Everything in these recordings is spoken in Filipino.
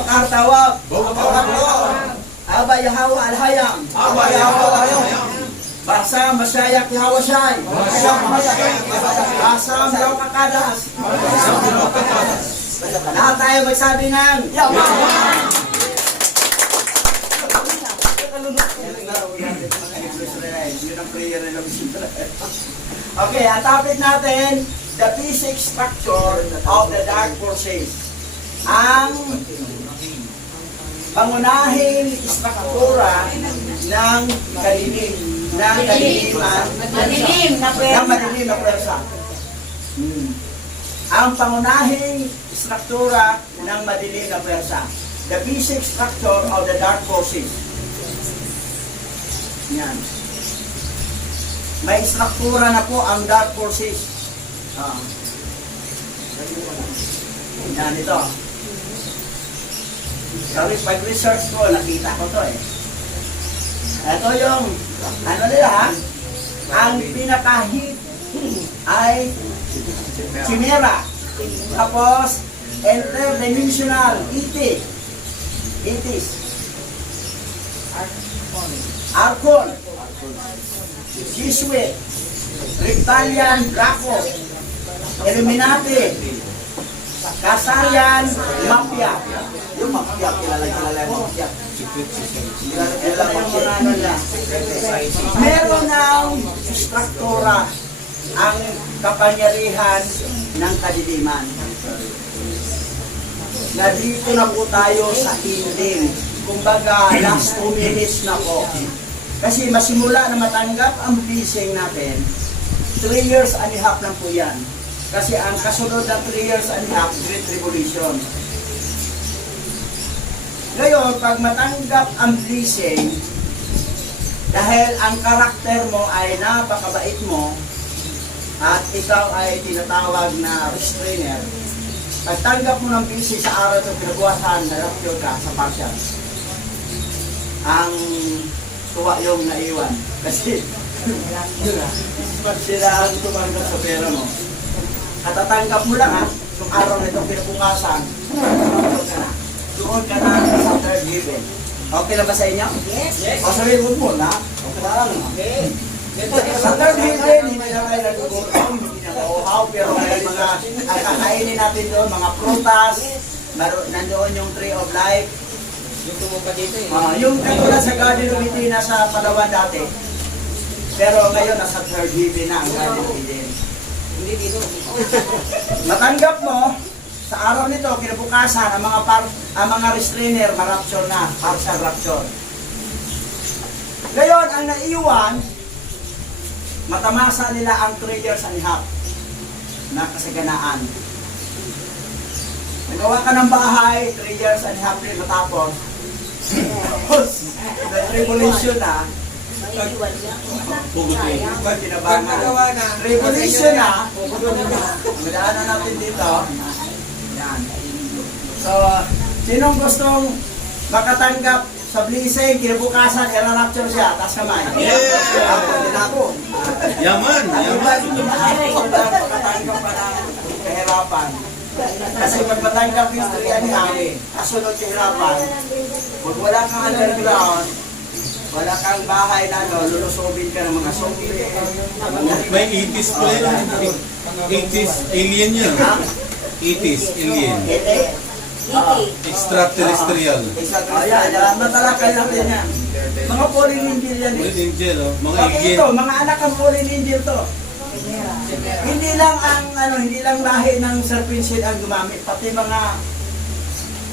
Bokar tawab. Aba Yahawa al-Hayam. Basam Masyayak Yahawa Syay. Basam Raw Kakadas. Lahat tayo magsabi ng Yaman! Okay, ang topic natin, the basic structure of the dark forces. Ang pangunahing struktura ng kadiliman, Madilim na pwersa. ng madilim na pwersa. Ang pangunahing struktura ng madilim na pwersa. The basic structure of the dark forces. Yan. May struktura na po ang dark forces. Yan ito. Sorry, pag-research ko, nakita ko to eh. Ito yung, ano nila ha? Ang pinaka-hit ay Chimera. Tapos, interdimensional, Itis. Archon. Jesuit. Reptilian, Draco. Illuminati. Kasarian, Mafia. Yung Mafia, kilala yung Mafia. Meron ng struktura ang kapangyarihan ng kadiliman. Nandito na po tayo sa ending. Kumbaga, last 2 minutes na po. Kasi masimula na matanggap ang blessing natin, 3 years and a half lang po yan. Kasi ang kasunod na 3 years and a half, Great Tribulation. Ngayon, pag matanggap ang blessing, dahil ang karakter mo ay napakabait mo, at ikaw ay tinatawag na restrainer, pagtanggap mo ng blessing sa araw ito, pinabuhasan, narapyo ka sa partial. Ang tuwa yung naiwan. Kasi, sila ang tumanggap sa pera mo. At tatanggap mo lang ha, yung araw na itong pinabukasan, doon ka na sa third heaven. Okay na ba sa inyo? Yes. O sabihin mo na, okay na lang. Okay. Sa third heaven, hindi na kayo nagugutom, hindi na kauhaw, pero may mga kakainin natin doon, mga prutas, nandoon yung tree of life. Yung tumupa dito eh. Yung katulad sa Garden of Eden na sa Palawan dati, pero ngayon nasa third heaven na ang Garden of Eden. Hindi dito. Matanggap mo, sa araw nito, kinabukasan, ang mga restrainer, ma-rapture na, partial rapture. Ngayon, ang naiwan, matamasa nila ang 3 years and a half na kasaganaan. Nagawa ka ng bahay, 3 years and a half rin matapos. The tribulation na, tribulation na, madaanan natin dito. Yan. So, sinong gustong makatanggap sa blessing, kinabukasan, i-rapture siya, taas kamay. Ako. Yaman. Makatanggap pa ng kahirapan. Kasi pag matanggap yung istorya ni Ami, kasunod kahirapan, pag wala kang underground, wala kang bahay na lulusobin ka ng mga zombie. May 80s pala yun. 80s alien yun. 80s alien. Extraterrestrial. Ayan, matalakay natin yan. Mga fallen angel yan eh. Ulit angel, oh. Mga Okay, alien. ito, mga anak ng fallen angel to. Hindi lang hindi lang lahi ng serpent seed ang gumamit, pati mga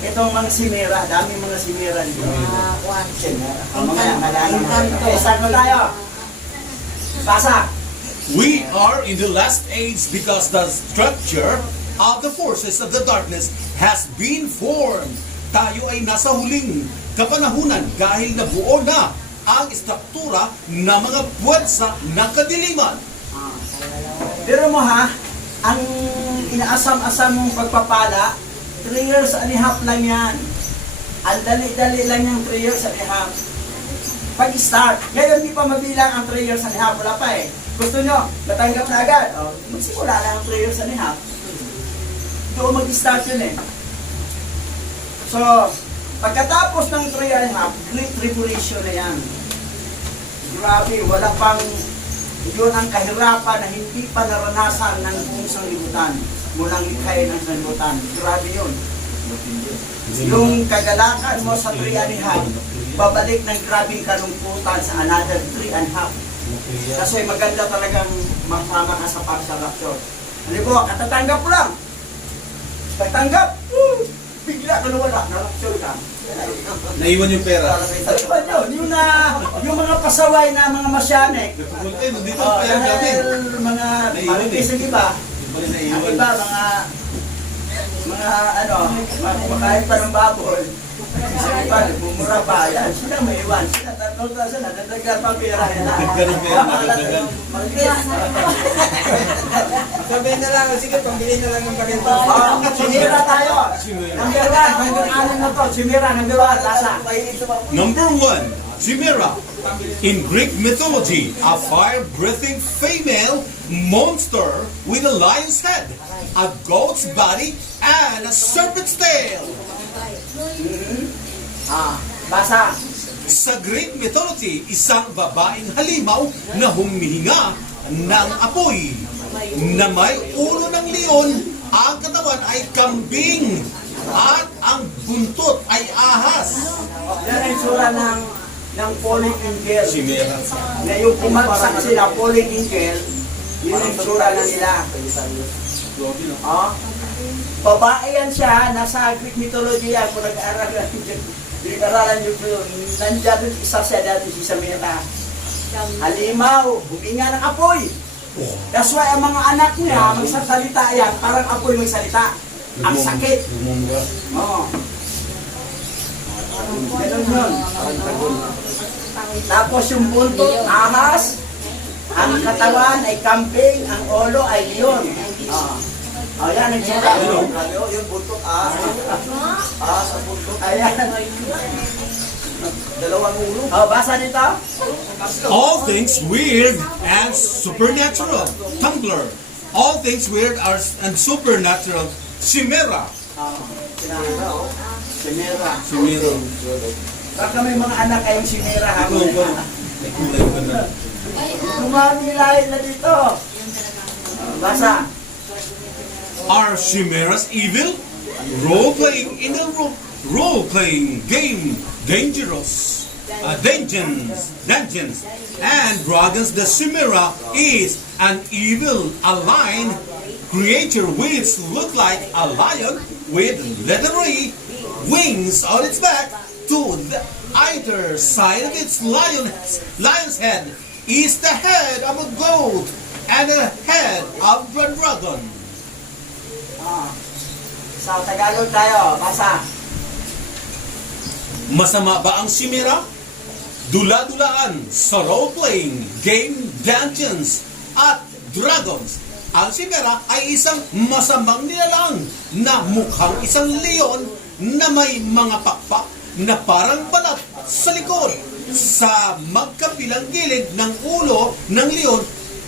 itong mga simera, daming mga simera dito. Okay, start na tayo. Basa. We are in the last age because the structure of the forces of the darkness has been formed. Tayo ay nasa huling kapanahunan dahil nabuo na ang struktura ng mga puwersa ng kadiliman. Pero mo ha, ang inaasam-asam mong pagpapala, 3 years and a half lang yan. Ang dali-dali lang yung 3 years and a half. Pag-start, ngayon di pa mabilang ang 3 years and a half, wala pa eh. Gusto nyo, matanggap na agad. O, magsimula lang ang 3 years and a half. Doon mag-start yun eh. So, pagkatapos ng 3 and a half, Great Tribulation na yan. Grabe, wala pang, yun ang kahirapan na hindi pa naranasan ng buong sanglibutan. Mulang likhain ng sanglibutan. Grabe yun. Yung kagalakan mo sa 3 and a half, babalik ng grabing kalungkutan sa another 3 and a half. Kasi maganda talagang masama ka sa pagsalapsyon. Halimbawa, katatanggap mo lang. Pagtanggap, bigla ka nawala, nalapsyon ka. Naiwan yung pera. Ano ba yun? Yung mga pasaway na mga masyanek, Dito ang pera natin. dahil mga maripis ang iba, ang iba mga makain pa ng baboy, sa iba, bumura pa, yan, sila may iwan, sila tatulta sila, nadagdag pa pera nila. Nadagdag ang pera, nadagdag. Maripis. Sabihin na lang, sige, pambili na lang ng ganito. Simira tayo. Number 1, hanggang 6 na to. Simira, number 1, lasa. Number 1, Chimera. In Greek mythology, a fire-breathing female monster with a lion's head, a goat's body, and a serpent's tail. Basa. Sa Greek mythology, isang babaeng halimaw na humihinga ng apoy na may ulo ng leon, ang katawan ay kambing at ang buntot ay ahas. Yan ang itsura ng falling angel. Chimera. Na yung pumaksak sila, falling angel, yun ang itsura na nila. Babae yan siya, nasa Greek mythology yan, kung nag-aaral yan, pinag-aralan nyo po yun, nandiyan yung isa siya dati si Samira. Halimaw, huminga ng apoy. That's why ang mga anak niya, magsasalita yan, parang apoy magsalita. Ang sakit. Oo. Ganun yun. Tapos yung buntot, ahas. Ang katawan ay kambing, ang ulo ay leon. Ayan ang tsura. Yung buntot, ahas. Ahas ang buntot. Ayan. Dalawang ulo. Basa nito. All things weird and supernatural. Tumblr. All things weird and supernatural. Chimera. Simera. Chimera. Baka may mga anak kayong simera ha. May kulay ka na. Lumamilay na dito. Basa. Are chimeras evil? Role-playing in a role-playing game. Dangerous. Dungeons and Dragons. The chimera is an evil, aligned creature which look like a lion with leathery wings on its back. To the either side of its lion's head is the head of a goat and the head of a dragon. Sa Tagalog tayo. Basa. Masama ba ang chimera? Dula-dulaan sa role-playing game Dungeons at Dragons. Ang chimera ay isang masamang nilalang na mukhang isang leon na may mga pakpak na parang balat sa likod. Sa magkabilang gilid ng ulo ng leon,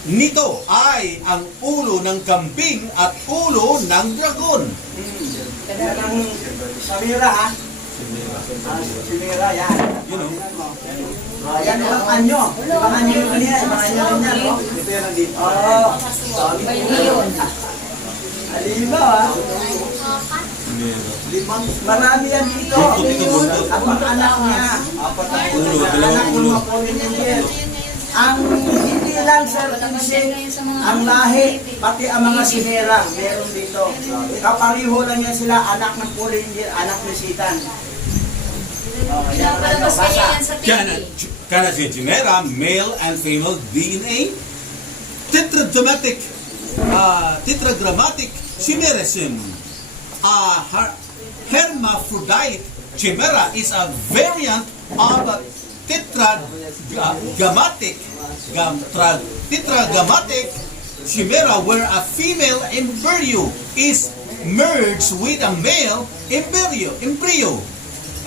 nito ay ang ulo ng kambing at ulo ng dragon. Yan ang Samira ha. Simera yan. Yan ang anyo. Ibang anyo yun yan. Ibang anyo yun yan. Ito yan ang dito. Alimaw ha. Marami yan dito. At mga anak niya. Anak ng mga Polynesian. Ang hindi lang sa ang lahi, pati ang mga sinera, meron dito. Kapariho lang yan sila, anak ng Polynesian, anak ng Sitan. Can a chimera, male and female DNA? Tetragrammatic chimerism. Hermaphrodite chimera is a variant of a tetragrammatic chimera where a female embryo is merged with a male embryo,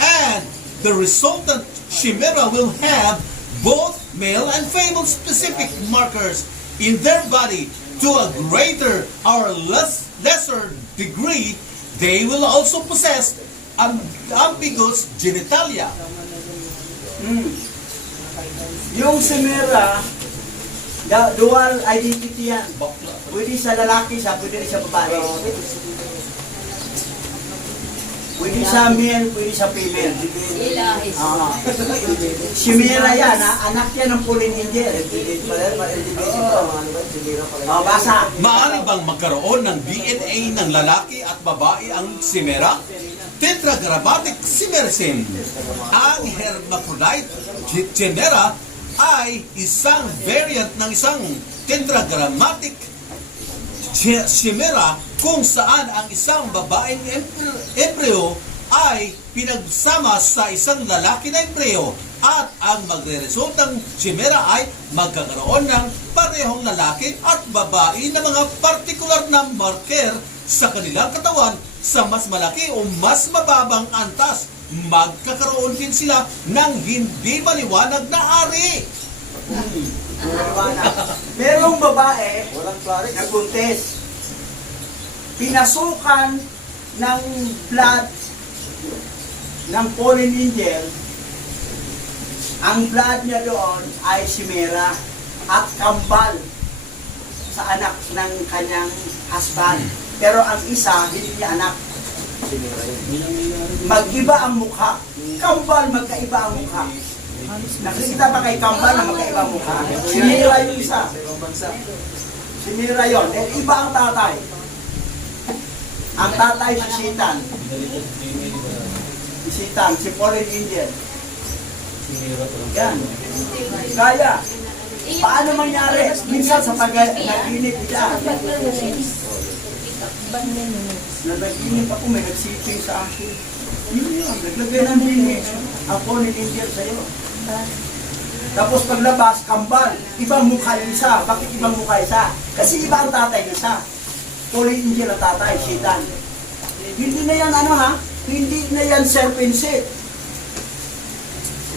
and the resultant chimera will have both male and female specific markers in their body. To a greater or lesser degree, they will also possess ambiguous genitalia. Yung Chimera, dual identity yan. Pwede sa lalaki siya, pwede rin sa babae. Pwede sa male, pwede sa female. Chimera yan, anak yan ng Pauline Angel. Basa. Maaari bang magkaroon ng DNA ng lalaki at babae ang Chimera? Tetragrammatic chimerism. Ang hermaphrodite Chimera ay isang variant ng isang tetragrammatic Chimera kung saan ang isang babaeng embryo ay pinagsama sa isang lalaki na embryo at ang magre-resultang Chimera ay magkakaroon ng parehong lalaki at babae na mga partikular na marker sa kanilang katawan sa mas malaki o mas mababang antas. Magkakaroon din sila ng hindi maliwanag na ari. Merong babae na buntis. Pinasukan ng blood ng Pauline Angel. Ang blood niya doon ay Chimera at kambal sa anak ng kanyang husband. Pero ang isa, hindi niya anak. Mag-iba ang mukha. Kambal, magkaiba ang mukha. Nakikita pa kay kambal na magkaiba ang mukha. Chimera yung isa. Chimera yun. Eh, iba ang tatay. Ang tatay si Satan. Si Satan, si Pauline Angel. Yan. Kaya, paano mangyari? Minsan sa pag-naginip nila. Nanaginip ako, may nagsiping sa akin. Yun, naglagay ng binis. Ako Angel sa'yo. Tapos paglabas, kambal. Ibang mukha yung isa. Bakit ibang mukha isa? Kasi iba ang tatay ng isa. Pauline Angel ang tatay, Satan. Hindi na yan ano ha? Hindi na yan serpent seed.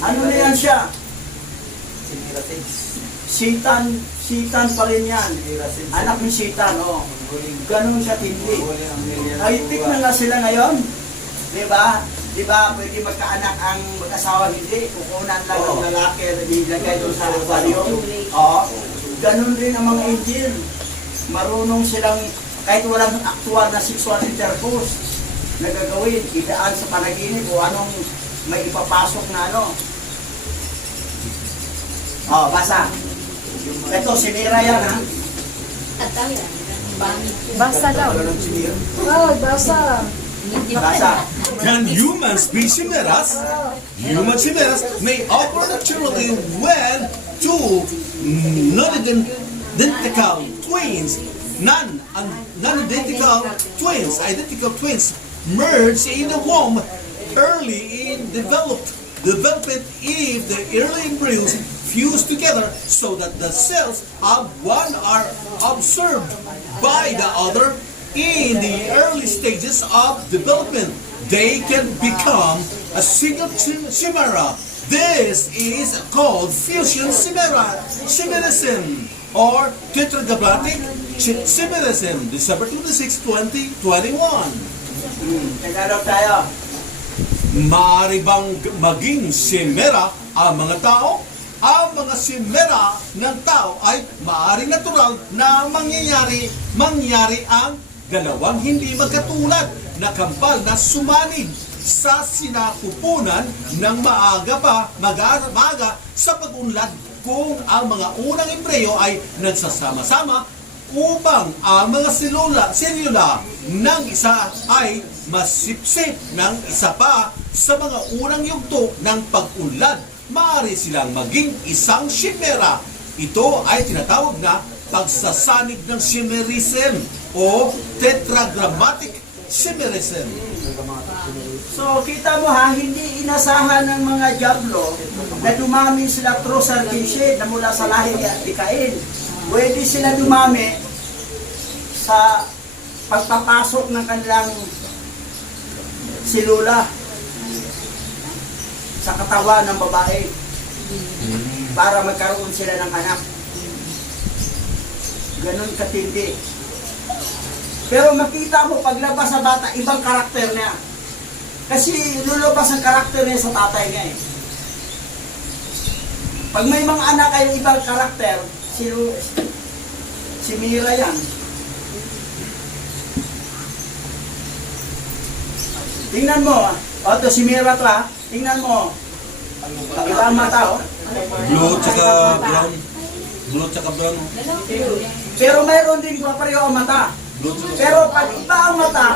Ano na yan siya? Satan pa rin yan. Anak ni Satan, oh. Ganun siya tindi. High-tech na nga sila ngayon. Diba? Diba, pwede magkaanak ang mag-asawa, hindi. Kukunan lang ng lalaki na nilagay doon sa aquarium. Oh. Ganun rin ang mga angel. Marunong silang, kahit walang aktual na sexual intercourse, nagagawin, idaan sa panaginip o anong may ipapasok na ano. Oh, basa. Ito, sinira yan, ha? Basa daw. Oh, basa. Basa. Can humans be chimeras? Human chimeras may occur naturally when two non-identical twins, identical twins merge in a womb early in development if the early embryos fuse together so that the cells of one are absorbed by the other in the early stages of development. They can become a single chimera. This is called fusion chimerism or tetragrammatic chimerism. December 26, 2021. Tagalog tayo. Maaari bang maging chimera ang mga tao? Ang mga chimera ng tao ay maaaring natural na mangyari ang dalawang hindi magkatulad na kambal na sumanib sa sinapupunan ng maaga sa pag-unlad kung ang mga unang embryo ay nagsasama-sama upang ang mga selula ng isa ay masipsip ng isa pa sa mga unang yugto ng pag-unlad. Maaari silang maging isang chimera. Ito ay tinatawag na pagsasanib ng chimerism o tetragrammatic chimerism. So, kita mo ha, hindi inasahan ng mga diablo na dumami sila through circumcision na mula sa lahi ni Cain. Pwede sila dumami sa pagpapasok ng kanilang silula sa katawan ng babae para magkaroon sila ng anak. Ganon katindi. Pero makita mo, paglabas sa bata, ibang karakter niya. Kasi lulabas ang karakter niya sa tatay niya eh. Pag may mga anak kayong ibang karakter, si Mira yan. Tingnan mo, o to si Mira to ha, tingnan mo. Iba ang mata oh. Blue tsaka brown. Blue tsaka brown. Pero mayroon din pareho ang mata. Blue tsaka Pero pag iba ang mata,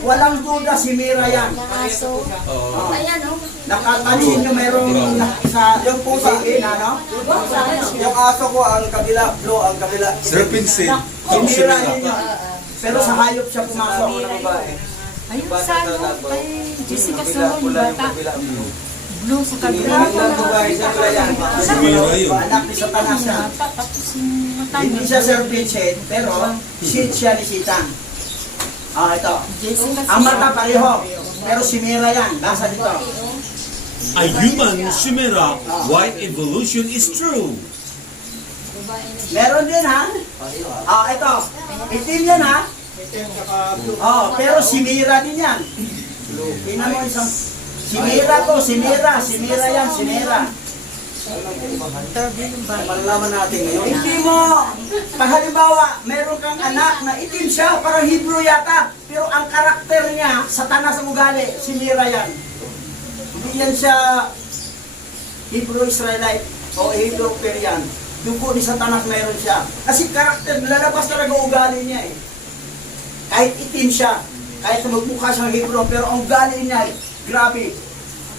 walang duda si Mira yan. Aso. Oo. Ayan, oh. Nakapansin nyo mayroong sa yung pusa no? Yung aso ko, ang kabila, blue, ang kabila. Serpentine. Si Mira din yun. Pero sa hayop siya pumasok. Ayun, sa ano, kay Jessica Soho, yung bata. Blue sa kabila. Si Mira yun. Anak ni Satanas yan. Tapos yung mata Hindi siya serpent head, pero shit siya ni Satan. Ito. Jessica Ang mata pareho. Pero si Mira yan. Nasa dito. A human chimera, white evolution is true. Meron din ha. Ito. Itim yan ha. Pero si Mira din yan. Tingnan mo isang. Si Mira to, si Mira yan, si Mira. Malalaman natin ngayon. Hindi mo, pag halimbawa, meron kang anak na itim siya, parang Hebrew yata, pero ang karakter niya, Satanas ang ugali, si Mira yan. Hindi yan siya Hebrew Israelite o Hebrew Perian. Dugo ni Satanas meron siya. Kasi karakter, lalabas talaga ugali niya eh. Kahit itim siya, kahit magmukha siyang Hebrew, pero ang ugali niya, grabe.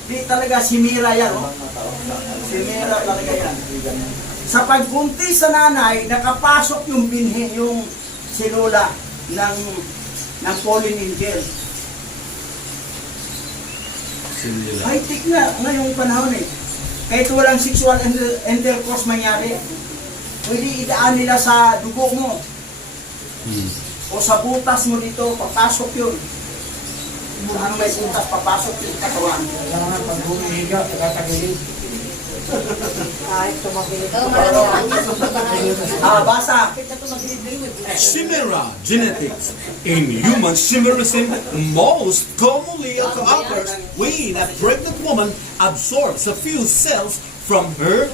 Di talaga si Mira yan. Oh. Si Mira talaga yan. Sa pagkunti sa nanay, nakapasok yung binhi, yung silula ng fallen angel. High-tech na ngayong panahon eh. Kahit walang sexual intercourse mangyari, pwede idaan nila sa dugo mo. O sa butas mo dito, papasok yun. Saan may butas, papasok yung katawan. Kailangan pag humihiga, nakatagilid. Basa. Chimera genetics. In human chimerism, most commonly occurs when a pregnant woman absorbs a few cells from her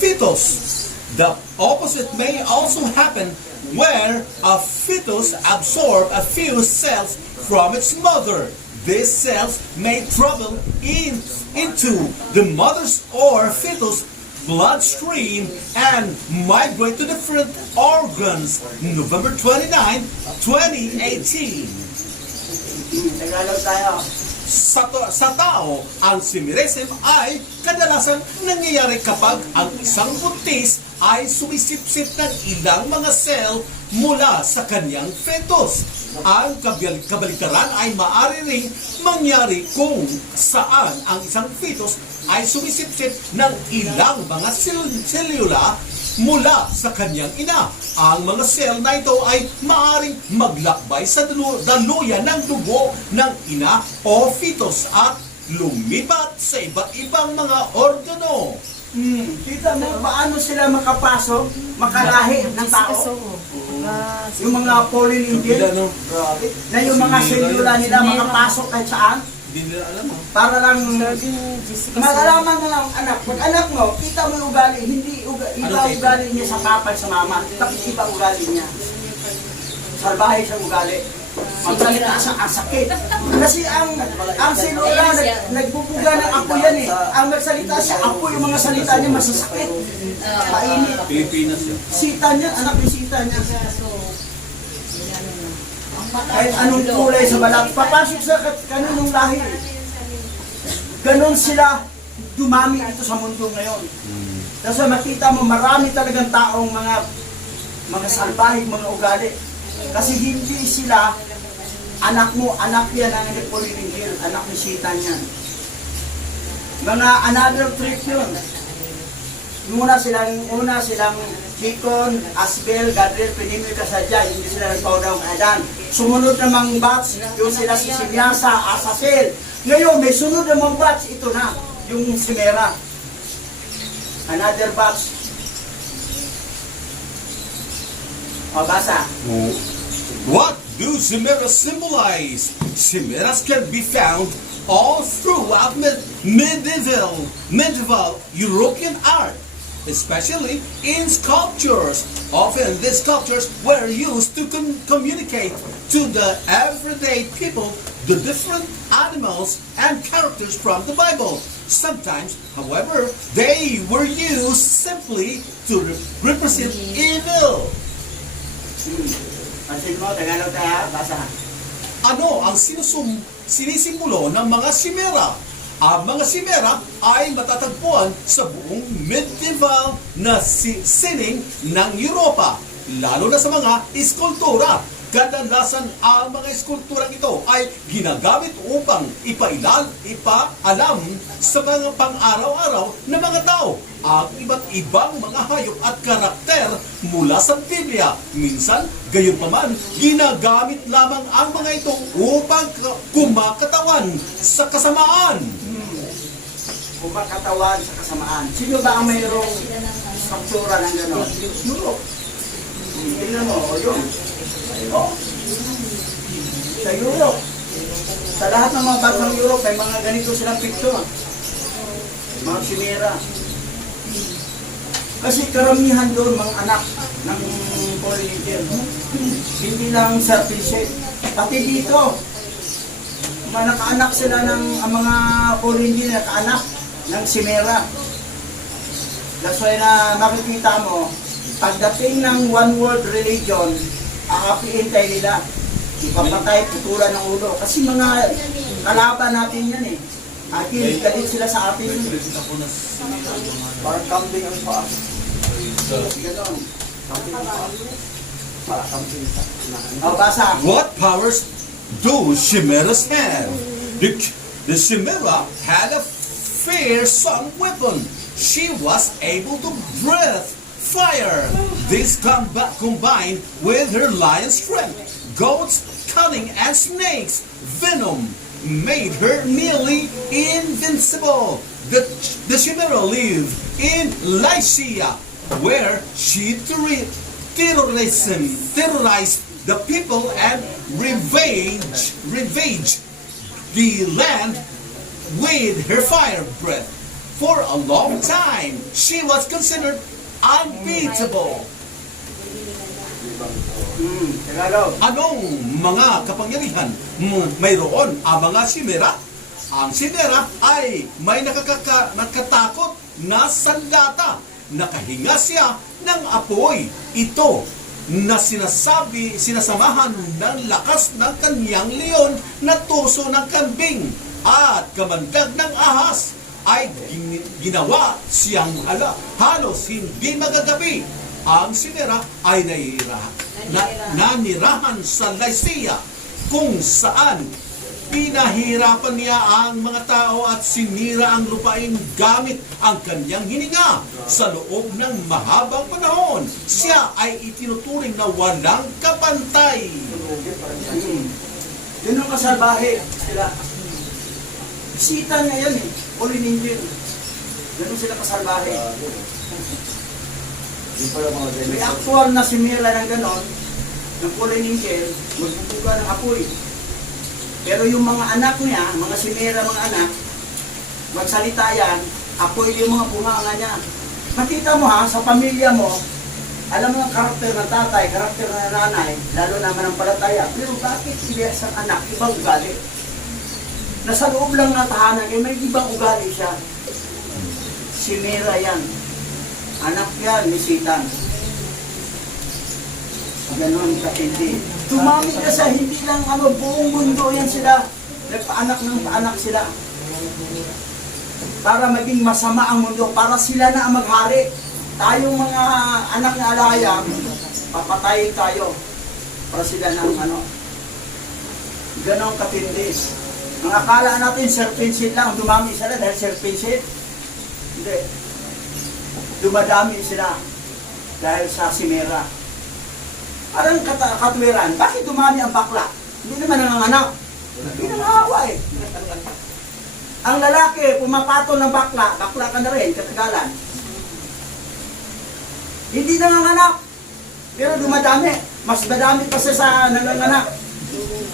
fetus. The opposite may also happen where a fetus absorbs a few cells from its mother. These cells may travel into the mother's or fetus bloodstream and migrate to different organs. November 29, 2018. Tagalog tayo. Sa tao, ang chimericism ay kadalasan nangyayari kapag ang isang buntis ay sumisipsip ng ilang mga cell mula sa kanyang fetus. Ang kabalikaran ay maaari ring mangyari kung saan ang isang fetus ay sumisipsip ng ilang mga selula mula sa kanyang ina. Ang mga cell na ito ay maaaring maglakbay sa daluyan ng dugo ng ina o fetus at lumipat sa iba't ibang mga organo. Kita mo, paano sila makapasok, makalahi ng tao? Yung mga fallen angel, na yung mga selula nila makapasok kahit saan, Hindi nila alam ha. para lang malalaman mo ng anak. Pag anak mo, kita mo yung ugali, hindi iba ugali niya sa papa at sa mama, tapos iba ugali niya. Salbahe siyang ugali. Magsalita siya, ang sakit. Kasi ang selula, nagbubuga ng apo yan eh. Ang magsalita siya, apo yung mga salita niya masasakit. Mainit. Pilipinas yun. Sita niya, anak ni Sita niya. Kahit anong kulay sa balat, papasok sa kanunong lahi. Ganon sila dumami ito sa mundo ngayon. Kasi makita mo, marami talagang taong mga salbahig, mga ugali. Kasi hindi sila, anak mo, anak yan ang fallen angel, anak ni Sita niyan. Mga another trip yun. Una silang Chikon, Asbel, Gadriel, Pinimil, Kasadya, hindi sila nagpaudaw ng Adan. Sumunod namang batch, yung sila si Simyasa, Asasel. Ngayon, may sunod namang batch, ito na, yung Simera. Another batch. Basa. What do chimeras symbolize? Chimeras can be found all throughout medieval European art, especially in sculptures. Often these sculptures were used to communicate to the everyday people the different animals and characters from the Bible. Sometimes, however, they were used simply to represent evil. Pansin mo, Tagalog tayo, basa. Ano ang sinisimulo ng mga Chimera? Ang mga Chimera ay matatagpuan sa buong medieval na sining ng Europa, lalo na sa mga eskultura. Kadalasan ang mga eskulturang ito ay ginagamit upang ipaalam sa mga pang-araw-araw na mga tao ang iba't ibang mga hayop at karakter mula sa Biblia. Minsan, gayon pa man, ginagamit lamang ang mga ito upang kumakatawan sa kasamaan. Kumakatawan sa kasamaan. Sino ba ang mayroong struktura ng gano'n? Europe. Tingnan mo, o yun. Oh. Sa Europe. Sa lahat ng mga bansang Europe, may mga ganito silang picture. Mga Chimera. Kasi karamihan doon mga anak ng Polynesian. Hindi lang sa P-shape. Pati dito, nakaanak sila ng ang mga Polynesian, nakaanak ng Chimera. That's why na makikita mo, pagdating ng one world religion, aapiin tayo nila. Ipapatay, putulan ng ulo. Kasi mga kalaban natin yan eh. Akin, galit sila sa atin. Parang kambing ang paa. Ganon. Parang kambing sa O, basa. What powers do chimeras have? The chimera had a fearsome weapon. She was able to breathe fire. This combined with her lion strength, goats cunning, and snakes venom made her nearly invincible. The Chimera lived in Lycia, where she terrorized the people and ravaged the land with her fire breath. For a long time, she was considered unbeatable. Tagalog. Anong mga kapangyarihan mayroon ang mga Chimera? Ang Chimera ay may nakatakot na sandata. Nakahinga siya ng apoy. Ito na sinasamahan ng lakas ng kanyang leon na tuso ng kambing at kamandag ng ahas ay ginawa siyang halos hindi magagabi. Ang Chimera ay nanirahan sa Lycia, kung saan pinahirapan niya ang mga tao at sinira ang lupain gamit ang kanyang hininga. Sa loob ng mahabang panahon, siya ay itinuturing na walang kapantay. Yun ang kasalbahe sila. Bisita niya yan eh. Polynesian. Ganun sila kasalbahe. May actual na Chimera ng ganon, ng Polynesian, magbubuga ng apoy. Pero yung mga anak niya, mga Chimera, mga anak, magsalita yan, apoy yung mga bunganga niya. Makita mo ha, sa pamilya mo, alam mo ang karakter ng tatay, karakter ng nanay, lalo naman ang palataya. Pero bakit siya isang anak, ibang ugali? Nasa loob lang ng tahanan, may ibang ugali siya. Chimera yan. Anak yan ni Satan. Ganon katindi. Tumami ka sa hindi lang buong mundo yan sila. Nagpaanak ng paanak sila. Para maging masama ang mundo, para sila na ang maghari. Tayong mga anak na alaya, papatayin tayo. Para sila na ang ganon katindi. Ang akala natin serpent seed lang, dumami sila dahil serpent seed. Hindi. Dumadami sila dahil sa Chimera. Parang katwiran, bakit dumami ang bakla? Hindi naman nanganganak. Hindi naman hawa eh. Ang lalaki, pumapatol ng bakla, bakla ka na rin, katagalan. Hindi nanganganak. Pero dumadami. Mas madami pa siya sa nanganganak.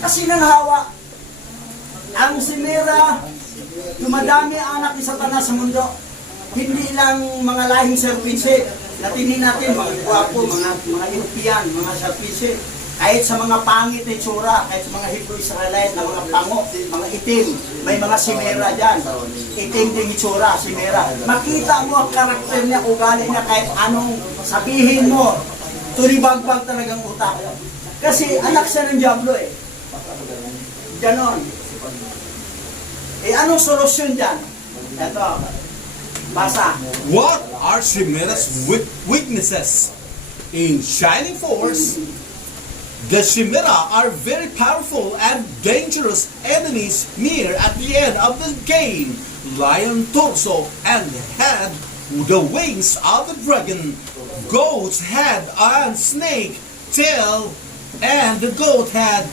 Kasi nanghawa. ang simera, dumadami ang anak ni Satanas sa mundo. Hindi lang mga lahing serpinse. Natinin natin, mga guwapo, mga European, mga serpinse. Kahit sa mga pangit na itsura, kahit sa mga Hebrew Israelite na mga pango, mga itim, may mga simera dyan. Itim din itsura, simera. Makita mo ang karakter niya, ugali niya, kahit anong sabihin mo, turibagbag talagang utak. Kasi anak siya ng Diablo eh. Ganon. Eh anong solusyon dyan? Ito, basa. What are Chimera's weaknesses? In Shining Force, the Chimera are very powerful and dangerous enemies near at the end of the game. Lion torso and head, the wings of the dragon, goat's head and snake tail, and the goat head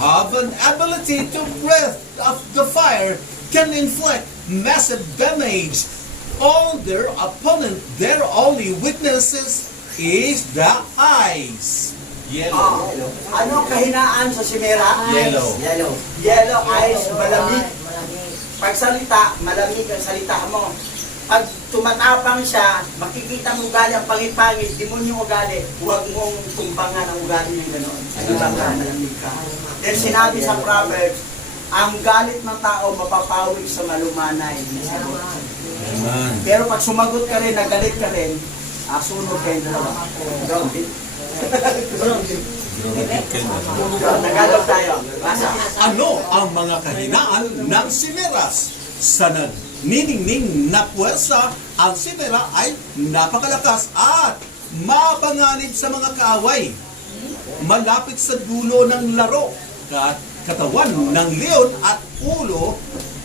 have an ability to breathe of the fire, can inflict massive damage on their opponent. Their only weaknesses is the eyes. Yellow. Ano kahinaan sa simera? Yellow. Yellow eyes, malamig. Pagsalita, malamig ang salita mo. Pag tumatapang siya, makikita mo ugali ang pangit-pangit, demonyo ugali, huwag mong tumpangan ang ugali ng gano'n. Ano ba ka, malamig ka? Then sinabi sa Proverbs, ang galit ng tao mapapawig sa malumanay na sagot. Pero pag sumagot ka rin, nagalit ka rin, sunod kayo dalawa. Grounded. Tagalog tayo. Basa. Ano ang mga kahinaan ng simeras? Sa nagniningning na puwersa, ang simera ay napakalakas at mapanganib sa mga kaaway. Malapit sa dulo ng laro, katawan ng leon at ulo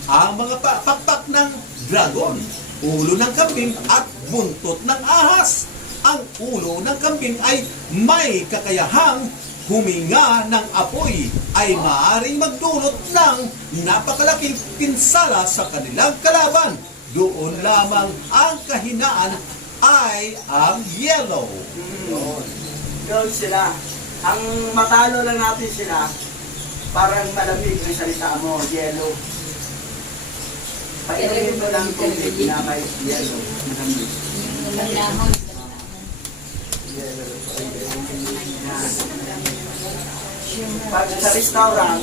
ang mga pakpak ng dragon, ulo ng kambing at buntot ng ahas. Ang ulo ng kambing ay may kakayahang huminga ng apoy, ay maaaring magdulot ng napakalaking pinsala sa kanilang kalaban. Doon lamang ang kahinaan ay ang yellow. Doon sila. Ang matalo lang natin sila, parang malamig ang salita mo, yellow. Painumin mo lang tubig na may yellow. Malamig. Pag sa restaurant,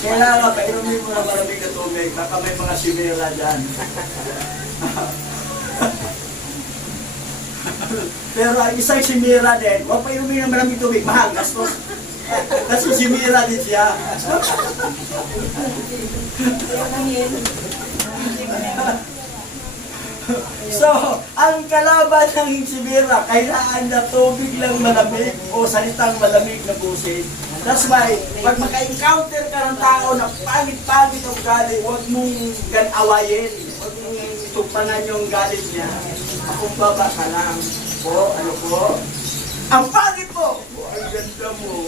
kailangan painumin mo na malamig na tubig, baka may mga simera dyan. Pero ang isang simera din, huwag painumin ng malamig tubig, mahal, gastos. Kasi simera din siya. So, ang kalaban ng simera, kailangan na tubig lang malamig o salitang malamig na busit. That's why, pag maka-encounter ka ng tao na pangit-pangit ang galit, huwag mong awayin. Huwag mong tupanan yung galit niya. Akumbaba ka lang. Po, ano po? Ang pangit mo! Oh, ang ganda mo.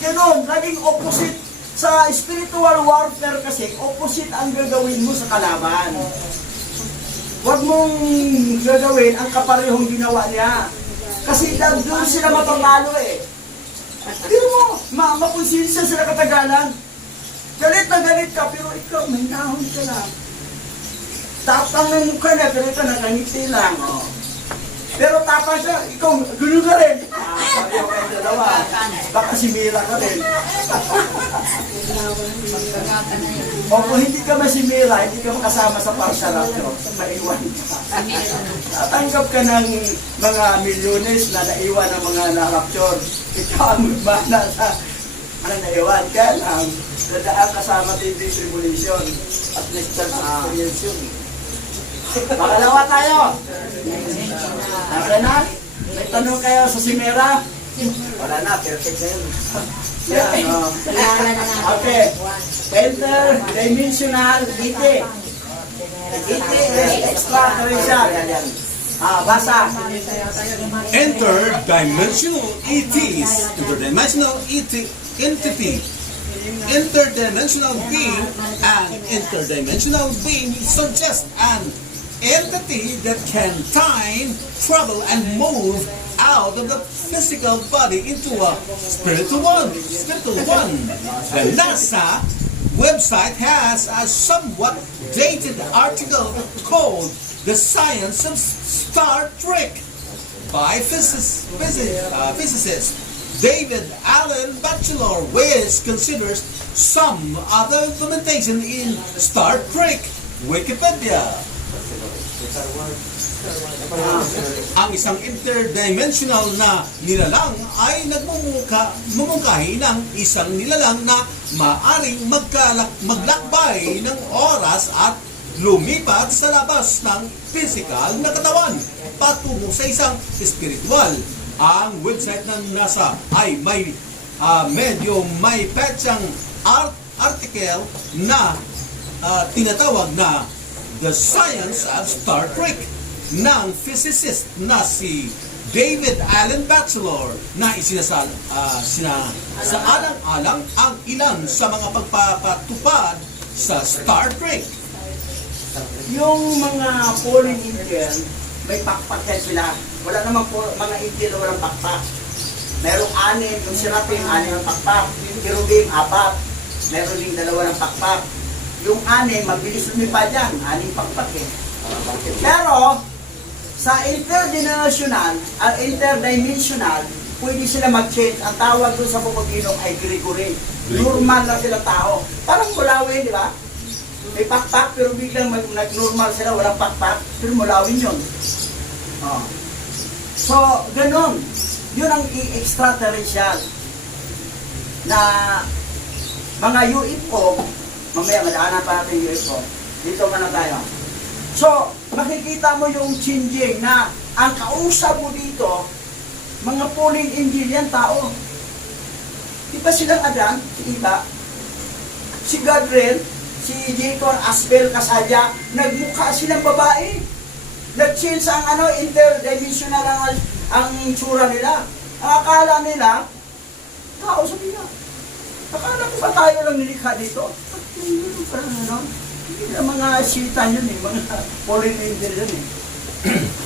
Ganon, naging opposite. Sa spiritual warfare kasi, opposite ang gagawin mo sa kalaban. Huwag mong gagawin ang kaparehong ginawa niya. Kasi doon sila mapapalo eh. Pero mo, maponsensya sila katagalan. Galit na galit ka, pero ikaw, may nahon ka lang. Tapang ng mukha na, pero ito nakangiti lang. Oh. Pero tapang siya, ikaw, gulo ka rin. Sabi ko kayo dalawa, baka simira ka rin. O kung hindi ka masimira, hindi ka makasama sa partial rapture, maiwan ka. Tatanggap ka ng mga milyones na naiwan ng mga na-rapture. Ikaw ang magmana sa naiwan ka lang. Dadaan kasama din yung tribulation at next time experience yun. Pakalawa tayo. Okay na? May tanong kayo sa simera? Wala na, perfect na yun. Yan, oh. Okay. Interdimensional ET. ET is extraterrestrial. Yan. Basa. Interdimensional ETs. Interdimensional entity. Interdimensional being. An interdimensional being suggests an entity that can time, travel, and move out of the physical body into a spiritual one. The NASA website has a somewhat dated article called "The Science of Star Trek" by physicist David Allen Batchelor, which considers some other implementation in Star Trek. Wikipedia. Ang isang interdimensional na nilalang ay nagmumungkahi ng isang nilalang na maaring maglakbay ng oras at lumipat sa labas ng physical na katawan patungo sa isang spiritual. Ang website ng NASA ay medyo may petsang article na tinatawag na "The Science of Star Trek" ng physicist na si David Allen Batchelor na isinasaalang-alang ang ilan sa mga pagpapatupad sa Star Trek. Yung mga fallen angel, may pakpak yan sila. Wala namang mga angel na walang pakpak. Merong 6, yung Seraphim, 6 ang pakpak. Cherubim, 4. Meron ding 2 ng pakpak. Yung 6, mabilis lumipad yan. 6 pakpak eh. Pero, sa interdimensional, pwede sila mag-change. Ang tawag doon sa Bukotinong ay Gregory. Normal lang sila tao. Parang mulawin, di ba? May pakpak, pero biglang nag-normal sila, walang pakpak, pero mulawin yun. Oh. So, ganun. Yun ang extraterrestrial na mga UFO. Mamaya, madaanan pa natin yung UFO. Dito muna tayo. So, makikita mo yung changing na ang kausap mo dito, mga fallen angel yan, tao. Di ba silang Adan, si Iba, si Gabriel, si Jacob, Asbel, Kasadya, nagmukha silang babae. Nag-change ang interdimensional ang tsura nila. Ang akala nila, tao sabi niya. Akala ko ba tayo lang nilikha dito? Hindi parang hindi na mga sitan yun eh, mga fallen angel yun eh.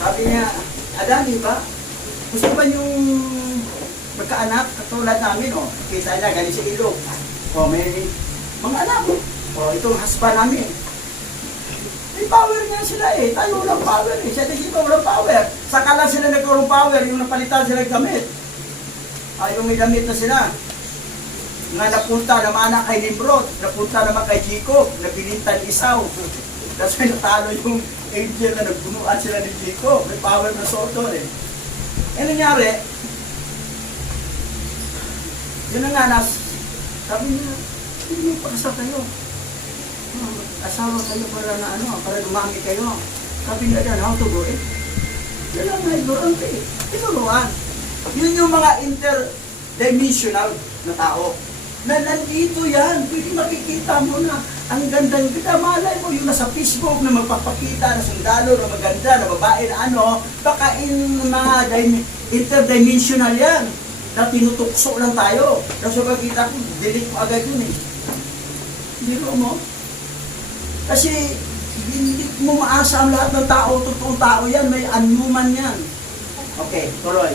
Sabi niya, Adan, di ba? Gusto ba yung magkaanak katulad namin, oh? Kita niya, galing sa ilog. O, may mga anak, oh, itong husband namin. May power nga sila eh. Tayo walang power eh. Siya din walang power. Saka lang sila nagkaroon power, yung napalitan sila gamit. Yung may damit na sila. Nga napunta naman anak kay Nimrod, napunta naman kay Jacob, nabilintan Isaw. Tapos may natalo yung angel na nagbunuan sila ni Jacob. May power na soto eh. Eh nangyari, yun na nga, sabi niya, hindi pakasal kayo. Asawa kayo para na para dumami kayo. Sabi niya dyan, how to do it? Yan lang na ignorante eh. Tinuruan. Yun yung mga interdimensional na tao. Na nandito yan, pwede makikita mo na ang gandang kita. Malay mo yung nasa Facebook na magpapakita na sundalo na maganda, na babae na baka in mga interdimensional yan na tinutukso lang tayo. Kasi pagkita ko, delete mo agad yun eh. Biro mo? Kasi hindi mo maasa ang lahat ng tao, totoong tao yan, may anuman yan. Okay, tuloy.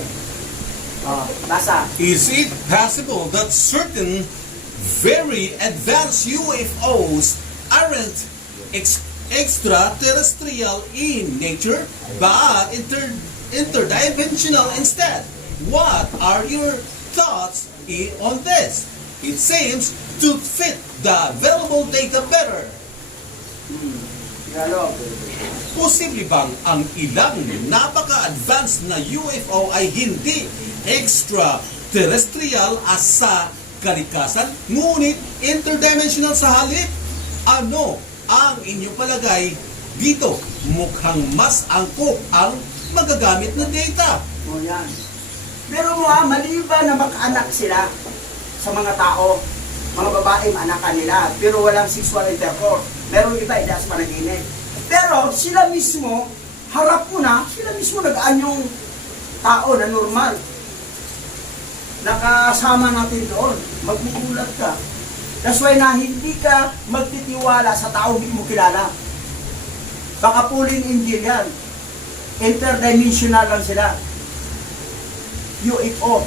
Basa. Is it possible that certain very advanced UFOs aren't extraterrestrial in nature, but interdimensional instead? What are your thoughts on this? It seems to fit the available data better. Posible bang ang ilang napaka-advanced na UFO ay hindi extraterrestrial as sa kalikasan, ngunit interdimensional sa halip? Ano ang inyong palagay dito? Mukhang mas angkop ang magagamit na data. O yan. Pero maliban na makaanak sila sa mga tao, mga babae maanakan nila, pero walang sexual intercourse. Meron iba, idas panaginip. Pero sila mismo, harap mo na, sila mismo nagaan yung tao na normal. Nakasama natin doon, magbubulat ka. That's why na hindi ka magtitiwala sa tao hindi mo kilala. Baka pulling angel yan. Interdimensional lang sila. UFO.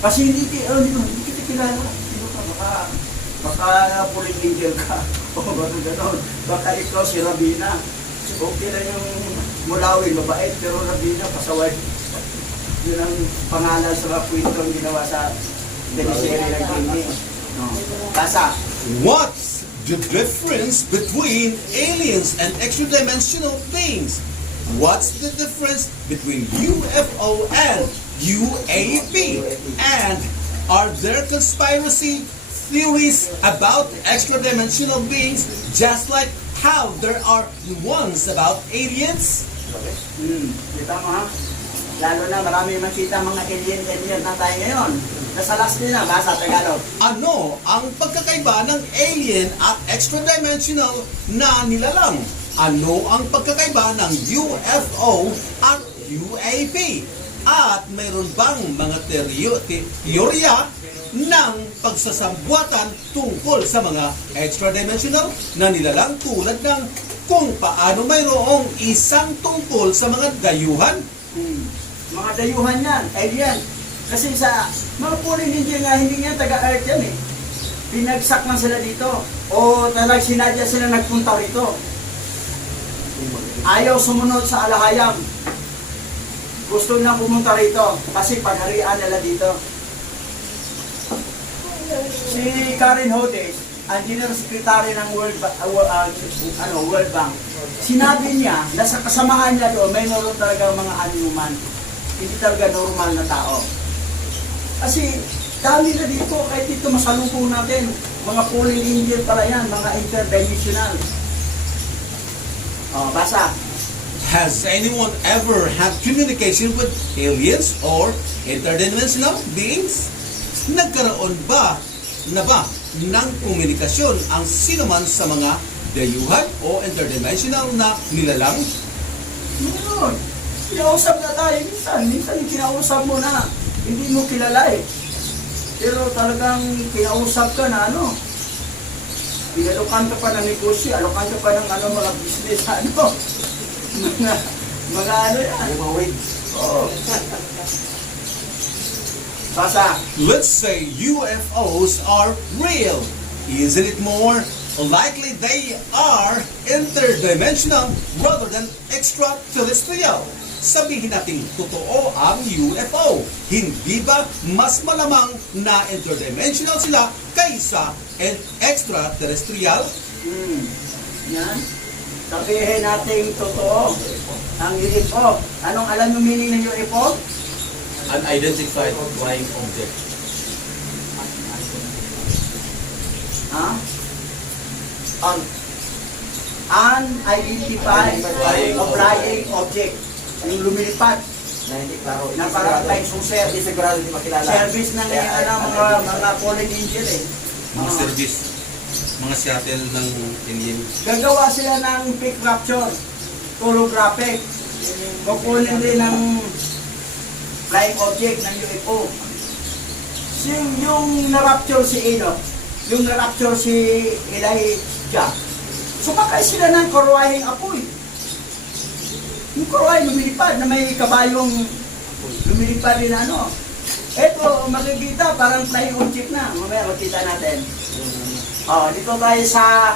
Kasi hindi kita kilala. Sino ka? Baka puling angel ka. O baka gano'n. Baka ikaw si Rabina. Okay na yung mulawin, mabait, pero Rabina, pasaway. Yun ang pangalan sa mga kwentong ginawa sa teleserye ng Disney. No. Basa. What's the difference between aliens and extra-dimensional beings? What's the difference between UFO and UAP? And are there conspiracy theories about extra-dimensional beings just like how there are ones about aliens? Kita mo ha? Lalo na marami makita mga alien na tayo ngayon. Nasa last din na, basa Tagalog. Ano ang pagkakaiba ng alien at extra-dimensional na nilalang? Ano ang pagkakaiba ng UFO at UAP? At mayroon bang mga teorya ng pagsasambuatan tungkol sa mga extra-dimensional na nilalang tulad ng kung paano mayroong isang tungkol sa mga dayuhan? Mga dayuhan yan, alien. Kasi sa mga puling hindi nga, hindi nga taga-earth yan eh. Pinagsak na sila dito. O talagang sinadya sila nagpunta rito. Ayaw sumunod sa alahayam. Gusto na pumunta rito kasi pagharian nila dito. Si Karen Hodes, ang General Secretary ng World Bank, sinabi niya na sa kasamahan niya doon, may meron talaga mga animuman. Hindi talaga normal na tao. Kasi dami na dito, kahit dito masalubong natin. Mga fallen angel pala yan, mga interdimensional. Basa. Has anyone ever had communication with aliens or interdimensional beings? Nagkaroon ba ng komunikasyon ang sinuman sa mga dayuhan o interdimensional na nilalang? Meron. Kinausap na tayo minsan. Minsan kinausap mo na. Hindi mo kilala eh. Pero talagang kinausap ka na ano. Pinalokan ka pa ng negosyo. Alokan ka pa ng mga business. Mga ano yan. Mga wig. Oo. Basa. Let's say UFOs are real. Isn't it more likely they are interdimensional rather than extraterrestrial? Sabihin natin totoo ang UFO. Hindi ba mas malamang na interdimensional sila kaysa extraterrestrial? Yan. Sabihin natin totoo ang UFO. Anong alam yung meaning ng UFO? Unidentified flying object. Ha? Unidentified flying object. Yung lumilipad. Na hindi klaro. Na parang like suser. Hindi sigurado hindi makilala. Service na ngayon mga fallen angel eh. Mga service. Mga shuttle ng alien. Gagawa sila ng peak rapture. Holographic. Kukunin din ng flying object ng UFO. Yung na-rapture si Enoch, yung na-rapture si Elijah, sumakay sila ng karwaheng apoy. Yung karwahe lumilipad na may kabayong lumilipad din ano. Eto, makikita parang flying object na. Mamaya makita natin. Dito tayo sa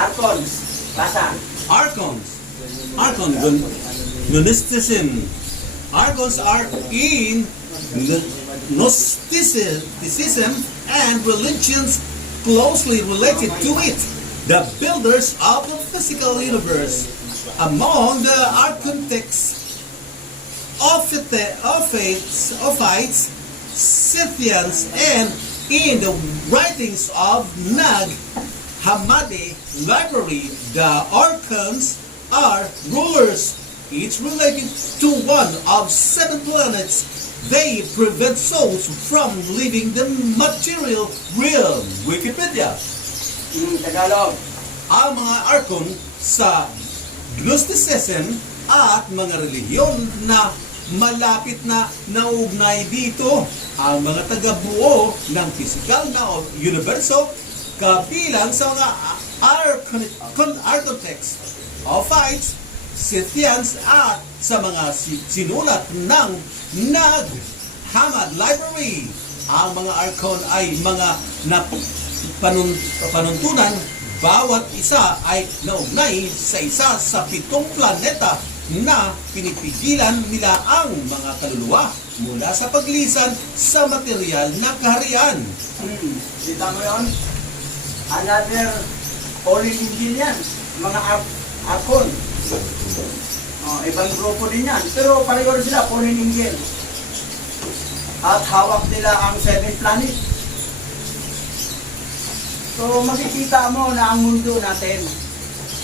Archons. Basa. Archons. Gnosticism. Archons are in Gnosticism and religions closely related to it. The builders of the physical universe. Among the architects, Ophites, Scythians, and in the writings of Nag Hammadi library, the Archons are rulers, each related to one of 7 planets. They prevent souls from leaving the material realm. Wikipedia. Tagalog. Ang mga Archon sa Gnosticism at mga relihiyon na malapit na naugnay dito ang mga tagabuo ng pisikal na universo kabilang sa mga architects, Ophites, Scythians at sa mga sinulat ng Nag-Hammad Library. Ang mga arkon ay mga panuntunan, bawat isa ay naugnay sa isa sa 7 planeta na pinipigilan nila ang mga kaluluwa mula sa paglisan sa material na kaharian. Kita mo yun? Another Holy Injil yan. Mga arkon. Ibang grupo din yan. Pero pareho rin sila, Holy Injil. At hawak nila ang 7 planet. So makikita mo na ang mundo natin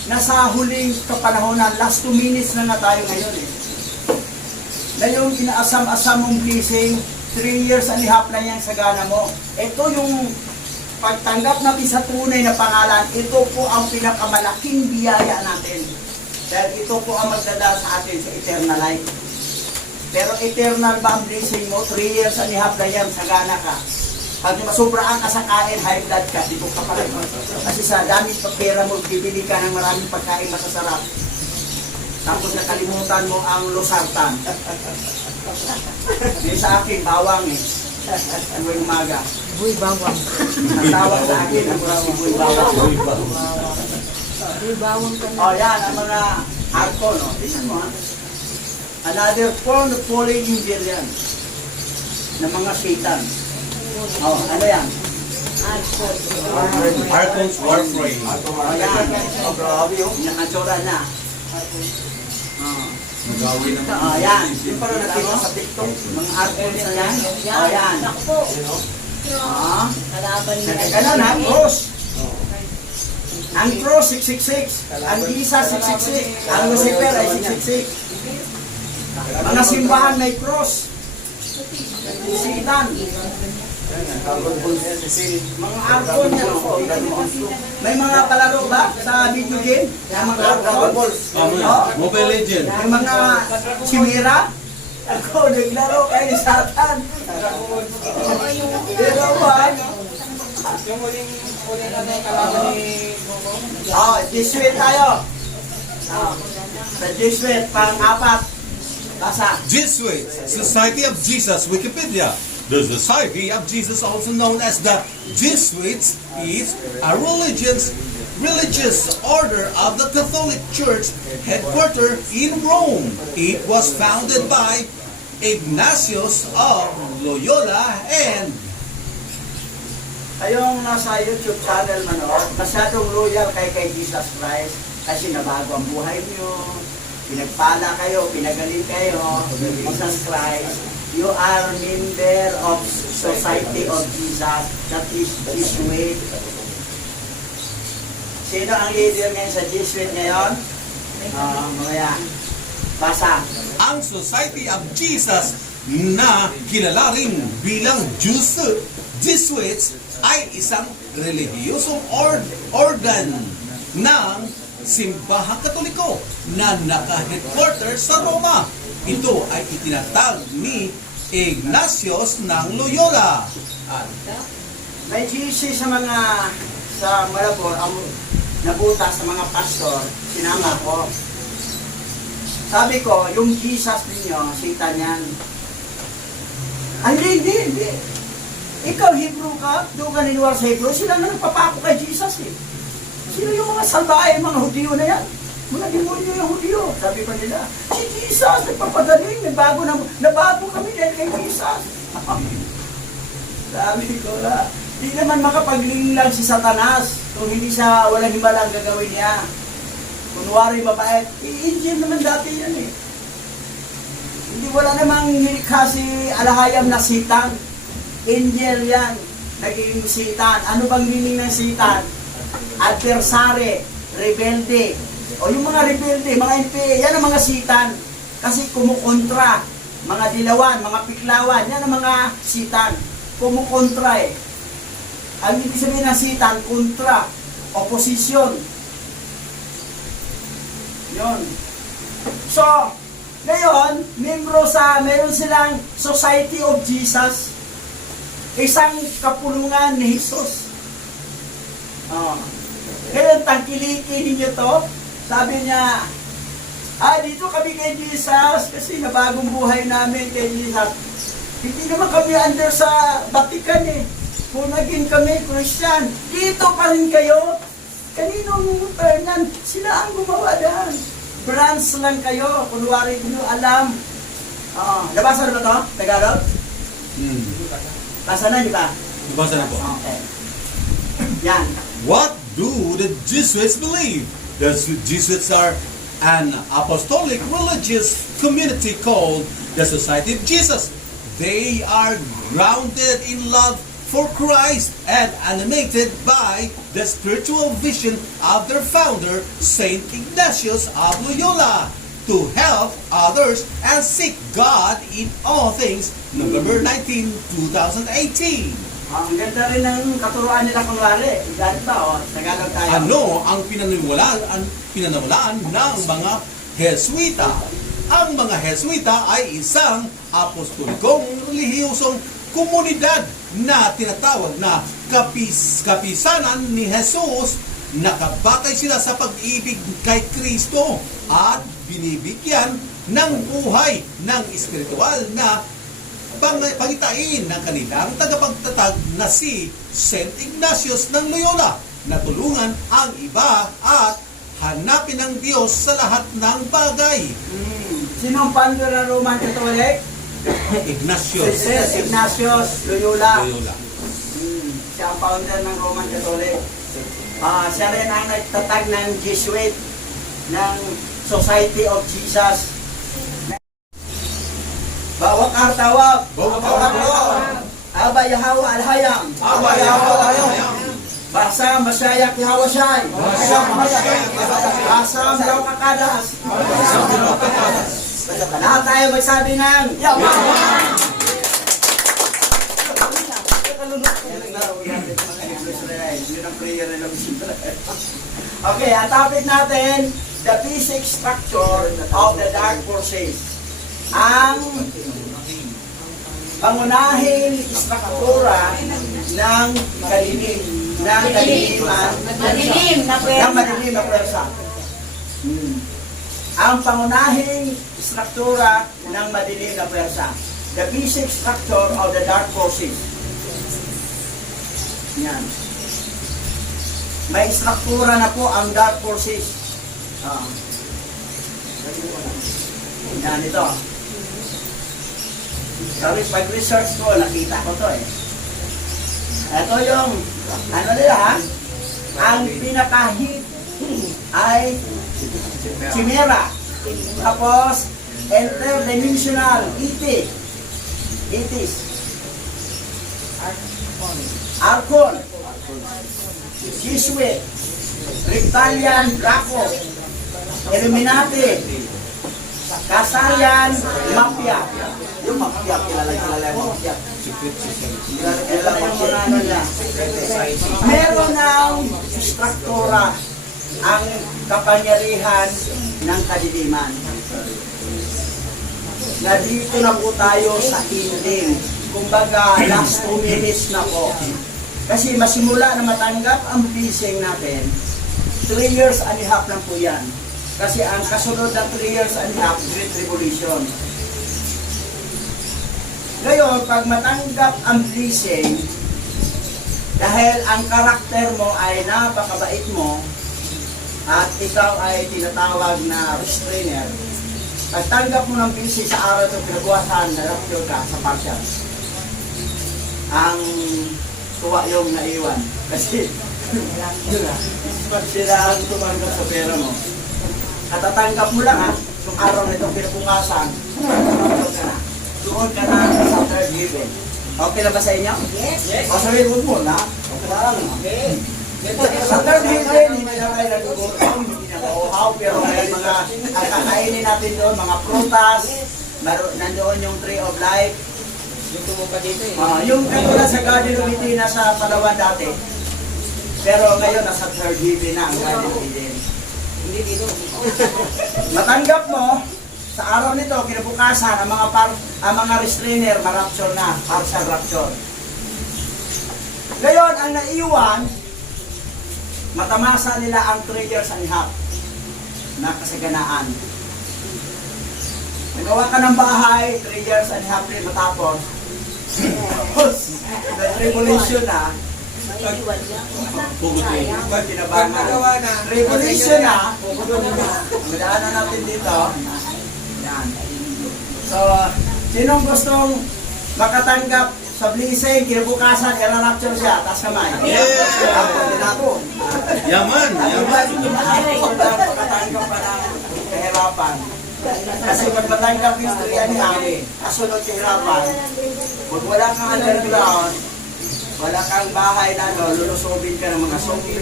nasa huling kapanahonan, last 2 minutes na tayo ngayon eh. Na yung inaasam-asam mong blessing, 3 years and a half na yan sa gana mo. Ito yung pagtanggap natin sa tunay na pangalan, ito po ang pinakamalaking biyaya natin. Dahil ito po ang magdadala sa atin sa eternal life. Pero eternal ba ang blessing mo? 3 years and a half na yan sa gana ka. Pag masubraan ka sa kain, high blood ka, di ko ka pala. Kasi sa daming pera mo, bibili ka ng maraming pagkain masasarap. Tapos nakalimutan mo ang losartan. Di sa akin, bawang eh. Buwing umaga. Buhay bawang. Ang tawag sa akin, ang si buwing bawang. Buhay bawang ka na. O yan, ang mga arko, no? Tingnan mo ha. Another form of falling angel yan. Ng mga Satan. Ano yan? Arkon's Warframe. Yan. Grabe yun. Yung atsura na. Magawin naman. Yan. Yung parang nakita sa TikTok. Mga arcons na yan. Yan. Ako po. Kalaban nila. Ganun ha, cross. Ang cross, 666. Ang isa, 666. Ang Lucifer ay 666. Mga simbahan may cross. Satan. Mga arkon yan. May mga palaro ba sa video game? Yung mga arkon? Mobile Legend. May mga chimera? Ako, naglaro kayo ni Satan. Pero ba? Jesuit tayo. Sa Jesuit, pang-apat. Basa. Jesuit, Society of Jesus, Wikipedia. The Society of Jesus, also known as the Jesuits, is a religious order of the Catholic Church headquartered in Rome. It was founded by Ignatius of Loyola and Kayong nasa YouTube channel manood, masyadong loyal kay Jesus Christ kasi nabago ang buhay niyo, pinagpala kayo, pinagaling kayo, Jesus Christ. You are member of Society of Jesus, that is Jesuit. Sino ang leader ngayon sa Jesuit ngayon? Mamaya. Basa. ang Society of Jesus na kilala rin bilang Jesuits ay isang relihiyosong organ ng simbahang Katoliko na naka-headquarter sa Roma. Ito ay itinatag ni Ignatius ng Loyola. May GC sa Malabon, ang nabuta sa mga pastor, sinama ko. Sabi ko, yung Jesus ninyo, Satan yan. Ay, hindi. Ikaw, Hebrew ka, doon ka niniwala sa Hebrew, sila na nagpapako kay Jesus eh. Sino yung mga salbahe, mga Hudiyo na yan? Mga demonyo yung Hudiyo. Sabi ko nila, si Jesus, nagpapagaling, nabago kami dahil kay Jesus. Sabi ko na, di naman makapaglinlang si Satanas kung hindi siya walang himalang gagawin niya. Kunwari mabait, i-angel naman dati yan eh. Hindi wala namang nilikha si Alahayam na Satan. Angel yan, naging Satan. Ano bang meaning ng Satan? Adversary, rebelde. O yung mga rebelde, mga NPA, yan ang mga Satan. Kasi kumukontra, mga dilawan, mga piklawan, yan ang mga Satan. Kumukontra eh. Ang ibig sabihin ng Satan, kontra, opposition. Yun. So, ngayon, meron silang Society of Jesus, isang kapulungan ni Jesus. Ngayon, tangkilikin ninyo to, sabi niya, Dito kami kay Jesus kasi nabagong buhay namin kay Jesus. Hindi naman kami under sa Vatican eh. Kung naging kami Christian, dito pa rin kayo. Kaninong Fernan? Sila ang gumawa dyan. Branch lang kayo. Kunwari nyo alam. Nabasa na ba ito? Tagalog? Basa na, di ba? Basa na po. Okay. Yan. What do the Jesuits believe? The Jesuits are an apostolic religious community called the Society of Jesus. They are grounded in love for Christ and animated by the spiritual vision of their founder, Saint Ignatius of Loyola, to help others and seek God in all things. November 19, 2018. Ang ganda rin ng katuruan nila kunwari. Ganito, Tagalog tayo. Ano ang pinanawalaan ng mga Jesuita? Ang mga Jesuita ay isang apostolikong relihiyosong komunidad na tinatawag na kapisanan ni Jesus. Nakabakay sila sa pag-ibig kay Kristo at binibigyan ng buhay ng espiritual na pangitain ng kanilang tagapagtatag na si Saint Ignatius ng Loyola na tulungan ang iba at hanapin ang Diyos sa lahat ng bagay. Sino ang founder ng Roman Catholic? Ignatius. Ignatius Loyola. Loyola. Siya ang founder ng Roman Catholic. Siya rin ang nagtatag ng Jesuit ng Society of Jesus. Bawak artawak. Bawak artawak. Aba Yahawa Alhayam. Aba Yahawa Alhayam. Basam Masyayak Yahawa Shay. Basam Daw Kakadas. Lahat tayo magsabi ng Yaman! Okay, ang topic natin, the basic structure of the dark forces. Ang pangunahing struktura ng kadiliman, Madilim na ng madilim na pwersa. Ang pangunahing struktura ng madilim na pwersa. The basic structure of the dark forces. Yan. May struktura na po ang dark forces. Yan ito. Sorry, pag-research ko, nakita ko to eh. Ito yung, ano nila ha? Ang pinakahit ay chimera. Tapos, interdimensional, itis. Archon. Jesuit. Reptilian, Draco. Illuminati. Kasarian, Mafia. Yung Mafia, kilala yung Mafia. Kilala yung mga ano niya. Meron ng struktura ang kapangyarihan ng kadiliman. Na dito na po tayo sa ending. Kumbaga, last 2 minutes na po. Kasi masimula na matanggap ang blessing natin, 3 years and a half lang po yan. Kasi ang kasunod na 3 years and a half, Great Tribulation. Ngayon, pag matanggap ang blessing, dahil ang karakter mo ay napakabait mo, at ikaw ay tinatawag na restrainer, pagtanggap mo ng blessing sa araw ng pinabuhasan, na-rapture ka sa partial. Ang tuwa yung naiwan. Kasi, sila ang tumanggap sa pera mo. At tatanggap mo lang ha, yung araw na itong pinabukasan, doon ka na sa third heaven. Okay na ba sa inyo? Yes. O sabihin mo na, okay na lang. Okay. Sa third heaven, hindi na kayo nagugutom, hindi na kauhaw, pero may mga kakainin natin doon, mga prutas, nandoon yung tree of life. Yung tumupa dito eh. Yung katulad sa Garden of Eden na sa Palawan dati, pero ngayon nasa third heaven na ang Garden of Eden. Hindi dito. Matanggap mo, sa araw nito, kinabukasan, ang mga restrainer, ma-rapture na, partial rapture. Ngayon, ang naiwan, matamasa nila ang 3 years and a half na kasaganaan. Nagawa ka ng bahay, 3 years and a half rin matapos. Tapos, revolution na. Pugod eh. Pag Kinabangan. nagawa na, Revolution na. Madaanan natin dito. Yan. So, sinong gustong makatanggap sa blessing, kinabukasan, i-rapture siya, taas kamay. Yeah! Ako, din ako. Yaman! Yaman! Makatanggap pa ng kahirapan. Kasi pag matanggap yung istorya ni Ami, kasunod kahirapan, pag wala kang underground, wala kang bahay na lulusobin ka ng mga zombie.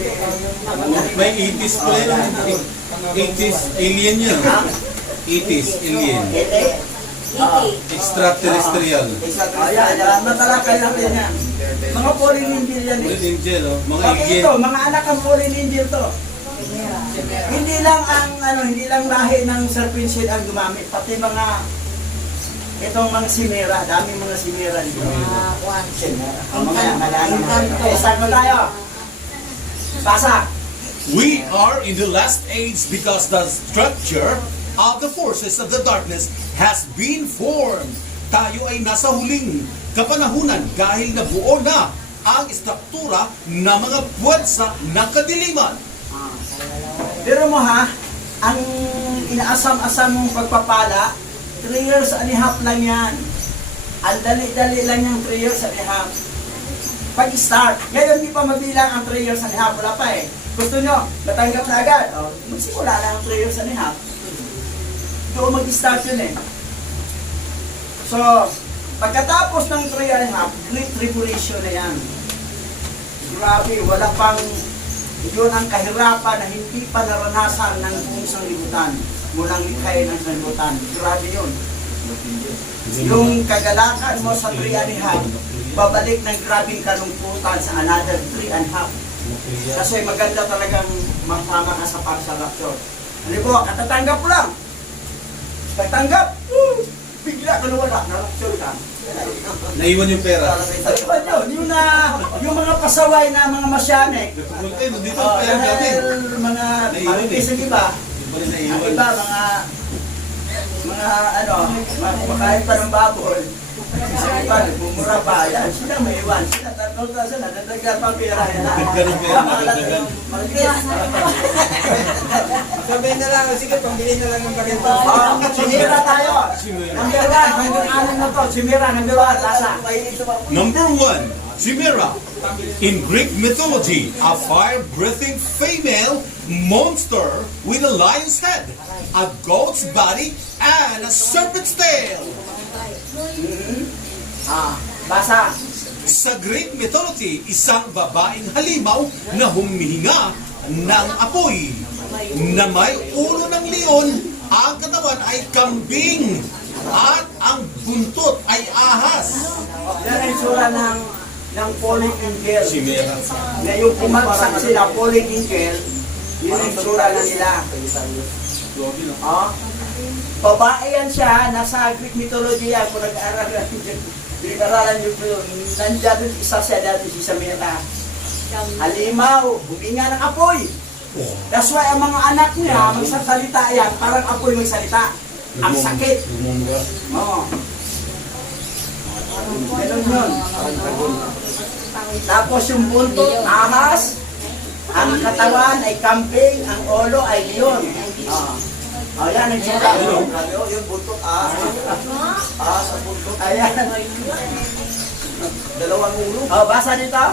May 80s pala yun. 80s alien yun. 80s alien. Extraterrestrial. Ayan, matalakay natin yan. Mga fallen angel yan eh. Ulit angel, oh. Mga Bakit alien. ito? Mga anak ng fallen angel to. Hindi lang hindi lang lahi ng serpent seed ang gumamit, pati mga itong mga simera, daming mga simera dito. Simera. Mga yan, nalala mo. Okay, start na tayo. Basa. We are in the last age because the structure of the forces of the darkness has been formed. Tayo ay nasa huling kapanahunan dahil nabuo na ang struktura ng mga puwersa ng kadiliman. Pero mo ha, ang inaasam-asam mong pagpapala, 3 years and a half lang yan. Ang dali-dali lang yung 3 years and a half. Pag-start, ngayon di pa mabilang ang 3 years and a half, wala pa eh. Gusto nyo, natanggap na agad. O, magsimula lang ang 3 years and a half. Doon mag-start yun eh. So, pagkatapos ng 3 and a half, great tribulation na yan. Grabe, wala pang, yun ang kahirapan na hindi pa naranasan ng buong sanglibutan. Mulang likhay ng sanglibutan. Grabe yun. Yung kagalakan mo sa 3 and a half, babalik ng grabing kalungkutan sa another 3 and a half. Kasi maganda talagang masama ka sa pagsarapsyon. Ano po, katatanggap mo lang. Pagtanggap, bigla ka nawala, narapsyon ka. Naiwan yung pera. Ano yun? Yung mga pasaway na mga masyanek, Eh, dito ang pera natin. dahil mga marites ang iba, ang iba mga kumakain pa ng baboy, isa iba, nagmumura pa, yan, sila may iwan, sila tatol ka sila, nadagdag pa ang pera nila. Nadagdag ang pera, nadagdagan. Marites. sabihin na lang, sige, pambili na lang ng bagento. Simira tayo. Number 1, hanggang 6 na to. Simira, number 1, tasa. Number 1, Chimera. In Greek mythology, a fire-breathing female monster with a lion's head, a goat's body, and a serpent's tail. Basa. Sa Greek mythology, isang babaeng halimaw na humihinga ng apoy na may ulo ng leon, ang katawan ay kambing at ang buntot ay ahas. Yan ang sura ng falling angel. Chimera. Na yung pumagsak sila, falling angel, yun ang sura na nila. Babae yan siya, nasa Greek mythology yan, kung nag-aaral yan, pinag-aralan nyo po yun, nandiyan yung isa siya dati si Samira. Halimaw, huminga ng apoy. That's why ang mga anak niya, magsasalita yan, parang apoy magsalita. Ang sakit. Oo. Ganun yun. Tapos yung buntot, ahas. Ang katawan ay kambing, ang ulo ay leon. Ayan ang sura. Yung buntot, sa buntot. Ayan. Dalawang ulo. Basa dito.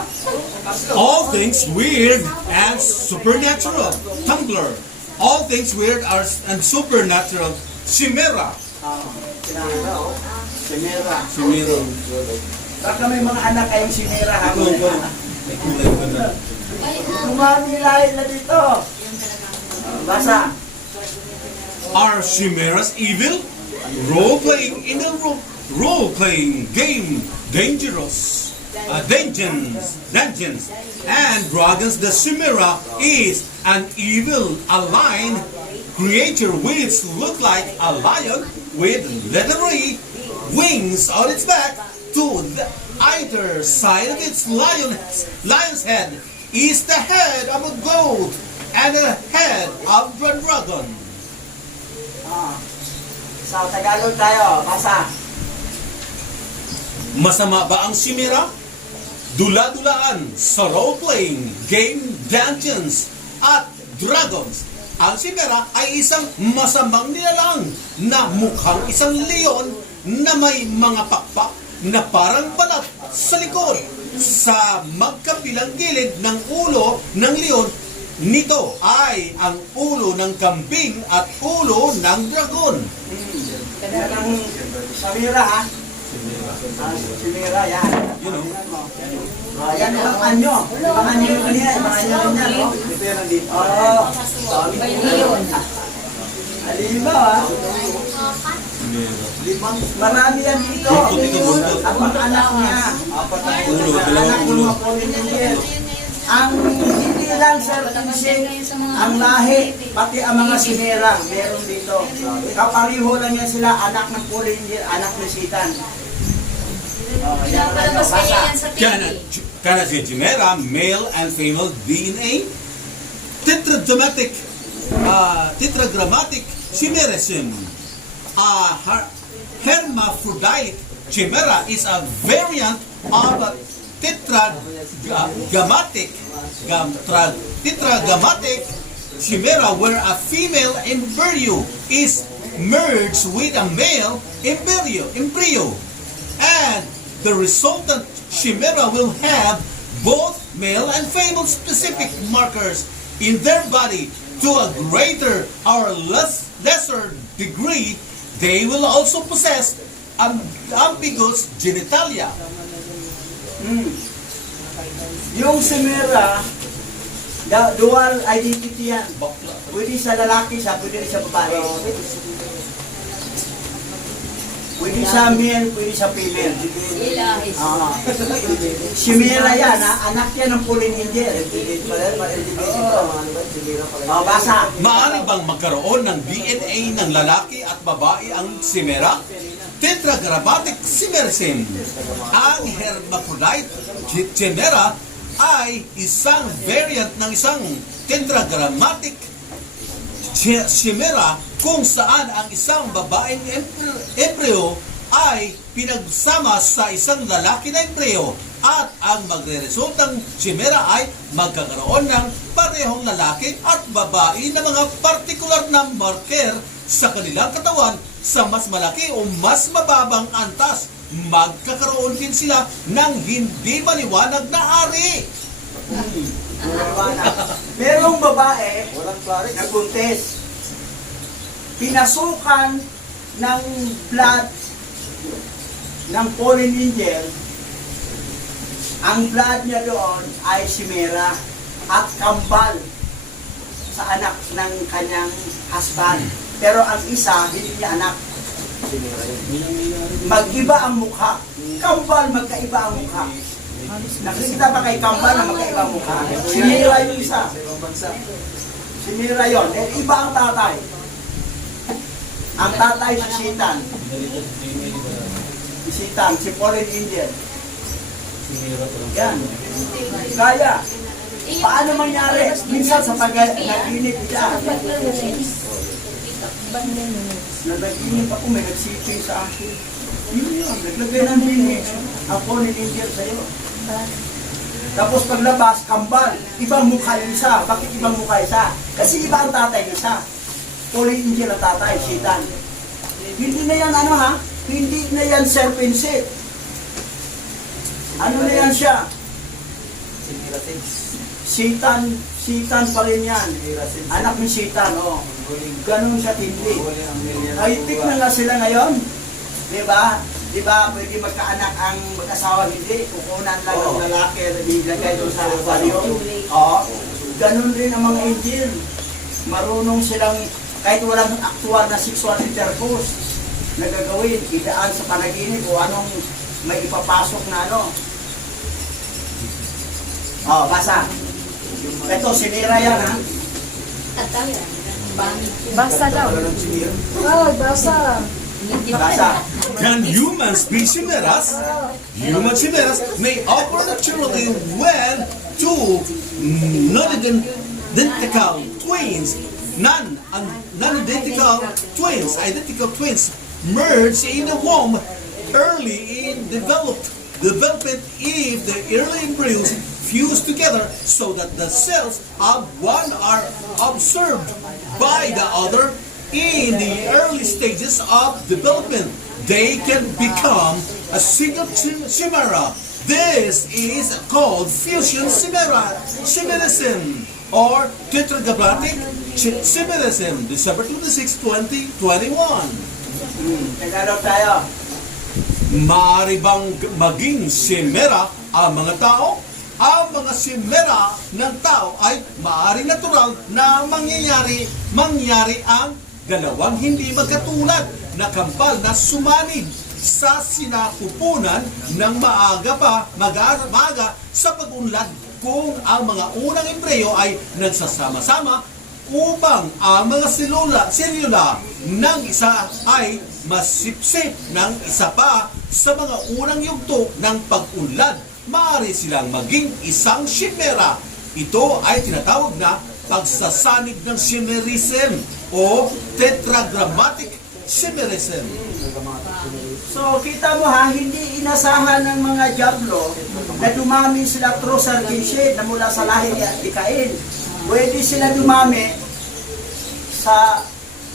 All things weird and supernatural. Tumblr. All things weird and supernatural. Chimera. Simera. Chimera. Baka may mga anak kayong simera ha. May kulay ko na. Tumami lahat na dito. Basa. Are chimeras evil? Role-playing in a role-playing game. Dangerous. Dungeons and Dragons. The chimera is an evil, aligned creature which look like a lion with leathery wings on its back. To the either side of its lion's head is the head of a goat and the head of a dragon. Sa Tagalog tayo, basa. Masama ba ang Chimera? Dula-dulaan sa role-playing, game, Dungeons at Dragons. Ang Chimera ay isang masamang nilalang na mukhang isang leon na may mga pakpak na parang balat sa likod. Sa magkabilang gilid ng ulo ng leon, nito ay ang ulo ng kambing at ulo ng dragon. Yan ang Samira, ha? Samira, yan. You know, Yan ang anyo. Ang anyo yung kanina, ang anyo rin yan, no? Oo. Lima, ha? Marami yan dito. At mga anak niya. Anak ng mga Polynesian. Ang hindi lang Sir Tinsing, ang lahi, pati ang mga Chimera, meron dito. Kapariho lang yan sila, anak ng Polynesian, anak ng Sitan. Yan ang ano, basa. can a Chimera, male and female DNA? Tetragrammatic chimerism. Hermaphrodite chimera is a variant of a tetragrammatic chimera where a female embryo is merged with a male embryo, and the resultant chimera will have both male and female specific markers in their body. To a greater or lesser degree, they will also possess ambiguous genitalia. Yung Chimera, dual identity yan. Pwede sa lalaki siya, pwede rin sa babae. Pwede sa male, pwede sa female. Chimera yan, ha? Anak yan ng Polynesian. Basa. Maaari bang magkaroon ng DNA ng lalaki at babae ang Chimera? Tetragrammatic chimerism. Ang hermaphrodite chimera ay isang variant ng isang tetragrammatic chimera kung saan ang isang babaeng embryo ay pinagsama sa isang lalaki na embryo at ang magre-resultang chimera ay magkakaroon ng parehong lalaki at babae na mga partikular na marker sa kanilang katawan sa mas malaki o mas mababang antas. Magkakaroon din sila ng hindi maliwanag na ari. Merong babae, nagbuntis. Pinasukan ng blood ng Polynesian. Ang blood niya doon ay Chimera at kambal sa anak ng kanyang husband. Pero ang isa, hindi niya anak. Mag-iba ang mukha. Kambal, magkaiba ang mukha. Nakikita ba kay kambal na magkaiba ang mukha? Chimera yung isa. Chimera yun. Iba ang tatay. Ang tatay si Sitan. Si Sitan, si Polynesian. Yan. Kaya, paano mangyari? Minsan sa pag-naginip siya. Nag-inip ako, may nagsiping sa akin. Yun, naglagay ng binig. Ang Polynesian sa'yo. Tapos paglabas, kambal. Ibang mukha yung isa. Bakit ibang mukha isa? Kasi iba ang tatay ng isa. Polynesian ang tatay, Sitan. Hindi na yan ano ha? Hindi na yan serpent seed. Ano na yan siya? Sitan pa rin yan. Anak ni Sitan, oh. Ganun siya tindi. High-tech na nga sila ngayon. Diba? Diba, pwede magkaanak ang mag-asawa, hindi. Kukunan lang ang lalaki na ilagay doon sa aquarium. Oo. Ganun rin ang mga angel. Marunong silang, kahit walang aktual na sexual intercourse, nagagawin, idaan sa panaginip o anong may ipapasok na ano. Oh, basa. Ito, sinira yan, ha? Basta daw. Basa. Can humans be chimeras? Human chimeras may occur naturally when two non-identical twins identical twins merge in a womb early in development if the early embryos fuse together so that the cells of one are absorbed by the other in the early stages of development. They can become a single chimera. This is called fusion chimerism or tetragrammatic chimerism. December 26, 2021. Tagalog tayo. Maaari bang maging simera ang mga tao? Ang mga simera ng tao ay maaari natural na mangyari ang dalawang hindi magkatulad na kambal na sumanib sa sinapupunan ng maaga sa pag-unlad kung ang mga unang embryo ay nagsasama-sama upang ang mga selula ng isa ay masipsip ng isa pa sa mga unang yugto ng pag-unlad. Maaari silang maging isang chimera. Ito ay tinatawag na pagsasanib ng chimerism o tetragrammatic chimerism. So, kita mo ha, hindi inasahan ng mga Diablo na dumami sila through circumcision na mula sa lahi ni Cain. Pwede sila dumami sa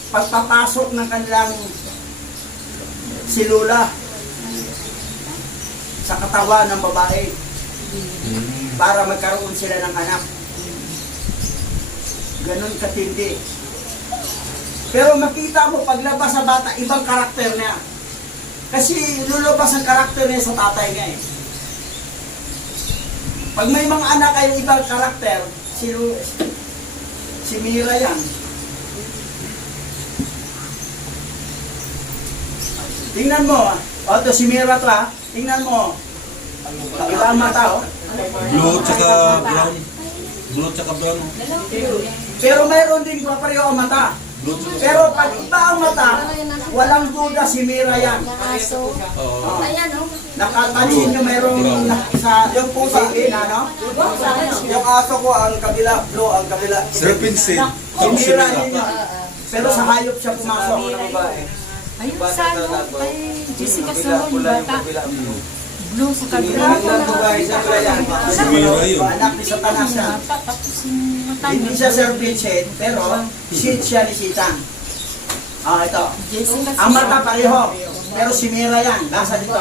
pagpapasok ng kanilang silula sa katawan ng babae para magkaroon sila ng anak. Ganon katindi. Pero makita mo, paglabas sa bata, ibang karakter niya. Kasi lulabas ang karakter niya sa tatay niya eh. Pag may mga anak ay ibang karakter, si Mira yan. Tingnan mo, ito si Mira to ha. Tingnan mo. Iba ang mata oh. Blue tsaka brown. Blue tsaka brown. Pero mayroon din pareho ang mata. Blue tsaka Pero pag iba ang mata, walang duda si Mira yan. Oo. Nakapansin nyo mayroong sa Yung pusa, ano? yung aso ko ang kabila, blue ang kabila. Serpentine. Si Mira din yun. Pero sa hayop siya pumasok. Ayun sa kay Jessica Salon, bata. Blue sa kabila. Si Mira yun. Anak ni Satanas siya. Tapos yung mata Hindi siya serpent shade, pero shade siya ni Satan. Ito. Jessica Ang mata pareho. Pero si Mira yan. Nasa dito.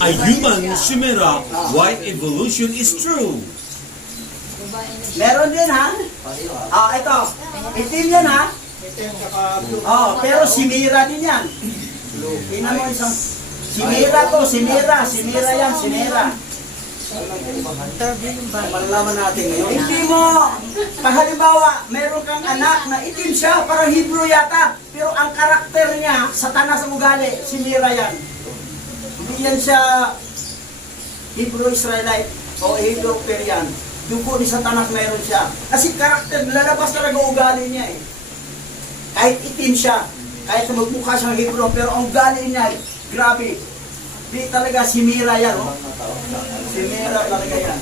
A human chimera, white evolution is true. Meron din ha. Ito. Itim yan ha. Pero si Mira din yan. Tingnan mo isang. Si Mira to, si Mira yan, si Mira. Malalaman natin ngayon. Hindi mo, halimbawa, meron kang anak na itim siya, parang Hebrew yata. Pero ang karakter niya, Satanas ang ugali, si Mira yan. Hindi yan siya Hebrew Israelite o Hebrew Perian. Dugo ni Satanas meron siya. Kasi karakter, lalabas talaga ugali niya eh. Kahit itim siya, kahit magmukha siyang Hebrew, pero ang ugali niya, grabe. Di talaga si Mira yan. Oh. Si Mira talaga yan.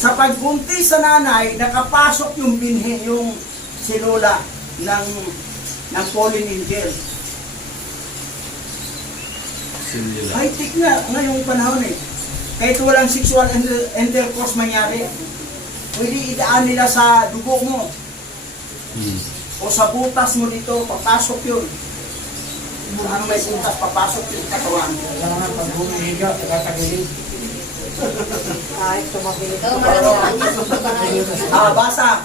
Sa pagbuntis sa nanay, nakapasok yung binhi, yung silula ng pollen angel. Sinila. High-tech na ngayong panahon eh. Kahit walang sexual intercourse mangyari, pwede idaan nila sa dugo mo. O sa butas mo dito, papasok yun. Ang may butas, papasok yung katawan. Basa.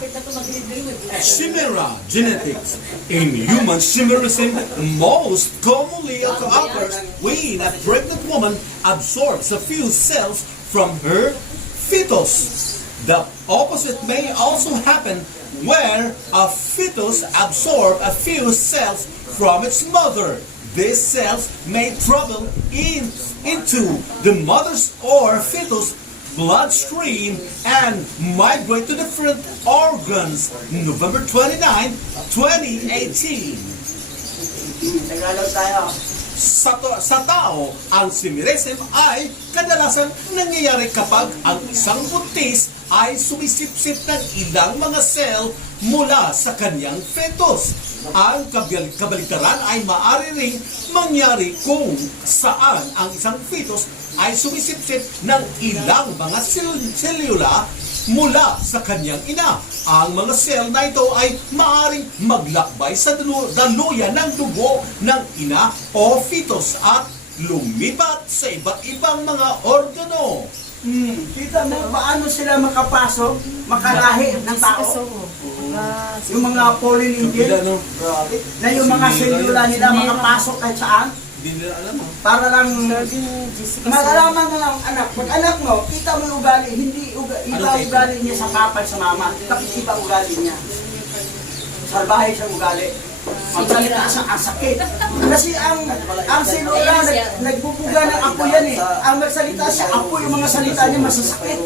Chimera genetics. In human chimerism, most commonly occurs when a pregnant woman absorbs a few cells from her fetus. The opposite may also happen where a fetus absorbs a few cells from its mother. These cells may travel into the mother's or fetus bloodstream and migrate to different organs. November 29, 2018. Tagalog tayo. Sa tao, ang chimerism ay kadalasan nangyayari kapag ang isang buntis ay sumisipsip ng ilang mga cell mula sa kanyang fetus. Ang kabaligtaran ay maaari ring mangyari kung saan ang isang fetus ay sumisipsip ng ilang mga selula mula sa kanyang ina. Ang mga sel na ito ay maaaring maglakbay sa daluyan ng dugo ng ina o fetus at lumipat sa iba't ibang mga organo. Kita mo paano sila makapasok, makalahi ng tao? Yung mga polynesian, na yung mga selula nila makapasok kahit saan, Hindi nila alam. para lang malalaman mo ng anak. Pag anak mo, kita mo yung ugali, hindi iba ugali niya sa papa at sa mama. Bakit iba ugali niya? Salbahe siyang ugali. Magsalita sa sakit. Kasi ang selula, nagbubuga ng apo yan eh. Ang magsalita siya, apo yung mga salita niya masasakit.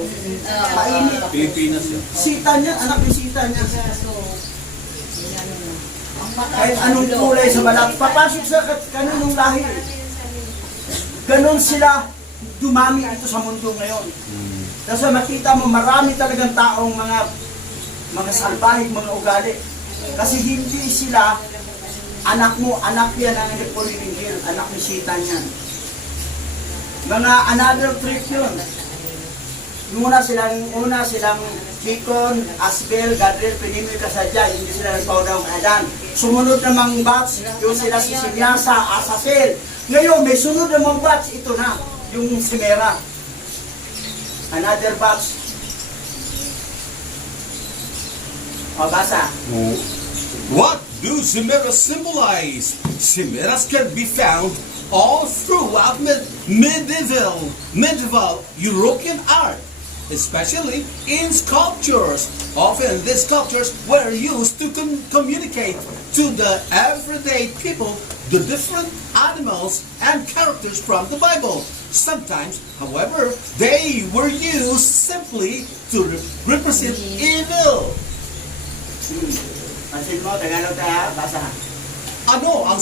Mainit. Pilipinas yun. Sita niya, anak ni sita niya. Kahit anong kulay sa balat, papasok sa kanunong lahi. Ganon sila dumami ito sa mundo ngayon. Kasi makita mo, marami talagang taong mga salbahig, mga ugali. Kasi hindi sila, anak mo, anak yan ang polynesian, anak ni sita niyan. Mga another trip yun. Una silang Bicon, Asbel, Gadril, Pinimoy, Kasadya, hindi sila nagpaudaw ng Adan. Sumunod namang batch, yung sila si Sinyasa, Asasel. Ngayon, may sunod namang batch, ito na, yung Simera. Another batch. O, basa. What do chimeras symbolize? Chimeras can be found all throughout medieval European art, especially in sculptures. Often these sculptures were used to communicate to the everyday people the different animals and characters from the Bible. Sometimes, however, they were used simply to represent evil. Pansin mo, Tagalog tayo, basa. Ano ang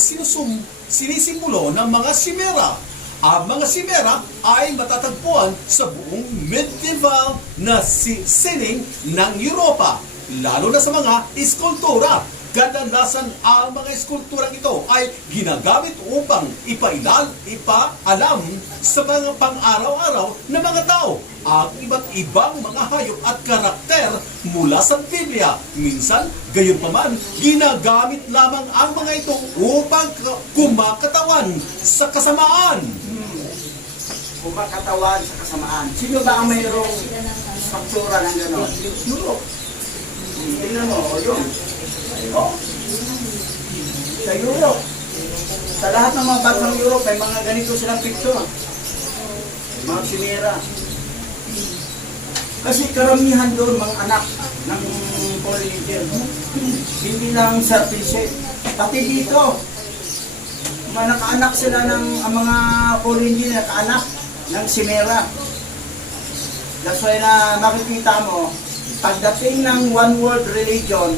sinisimulo ng mga simera? Ang mga simera ay matatagpuan sa buong medieval na sining ng Europa, lalo na sa mga eskultura. Kadalasan ang mga eskulturang ito ay ginagamit upang ipaalam sa mga pang-araw-araw na mga tao ang iba't ibang mga hayop at karakter mula sa Biblia. Minsan, gayon pa man, ginagamit lamang ang mga ito upang kumakatawan sa kasamaan. Kumakatawan sa kasamaan. Sino ba ang mayroong struktura ng gano'n? Europe. Tingnan mo, o yun. O. Sa Europe. Sa lahat ng mga bansang Europe, may mga ganito silang picture. Mga simera. Kasi karamihan doon mga anak ng Polynesian. Hindi lang service. Pati dito, nakaanak sila ng ang mga Polynesian, nakaanak ng simera. That's why na makikita mo, pagdating ng one world religion,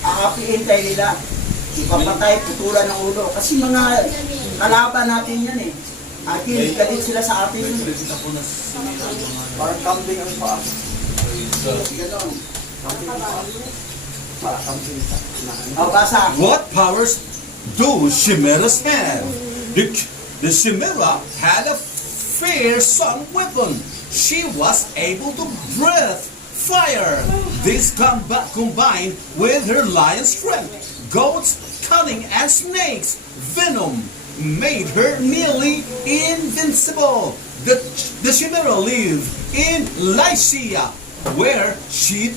aapiin tayo nila. Ipapatay, putulan ng ulo. Kasi mga kalaban natin yan eh. Akin, galit sila sa atin. Parang kambing ang paa. Ganon. Parang kambing sa basa. What powers do chimeras have? The chimera had a fearsome weapon. She was able to breathe fire. This combined with her lion strength, goats cunning, and snakes venom made her nearly invincible. The chimera lived in Lycia, where she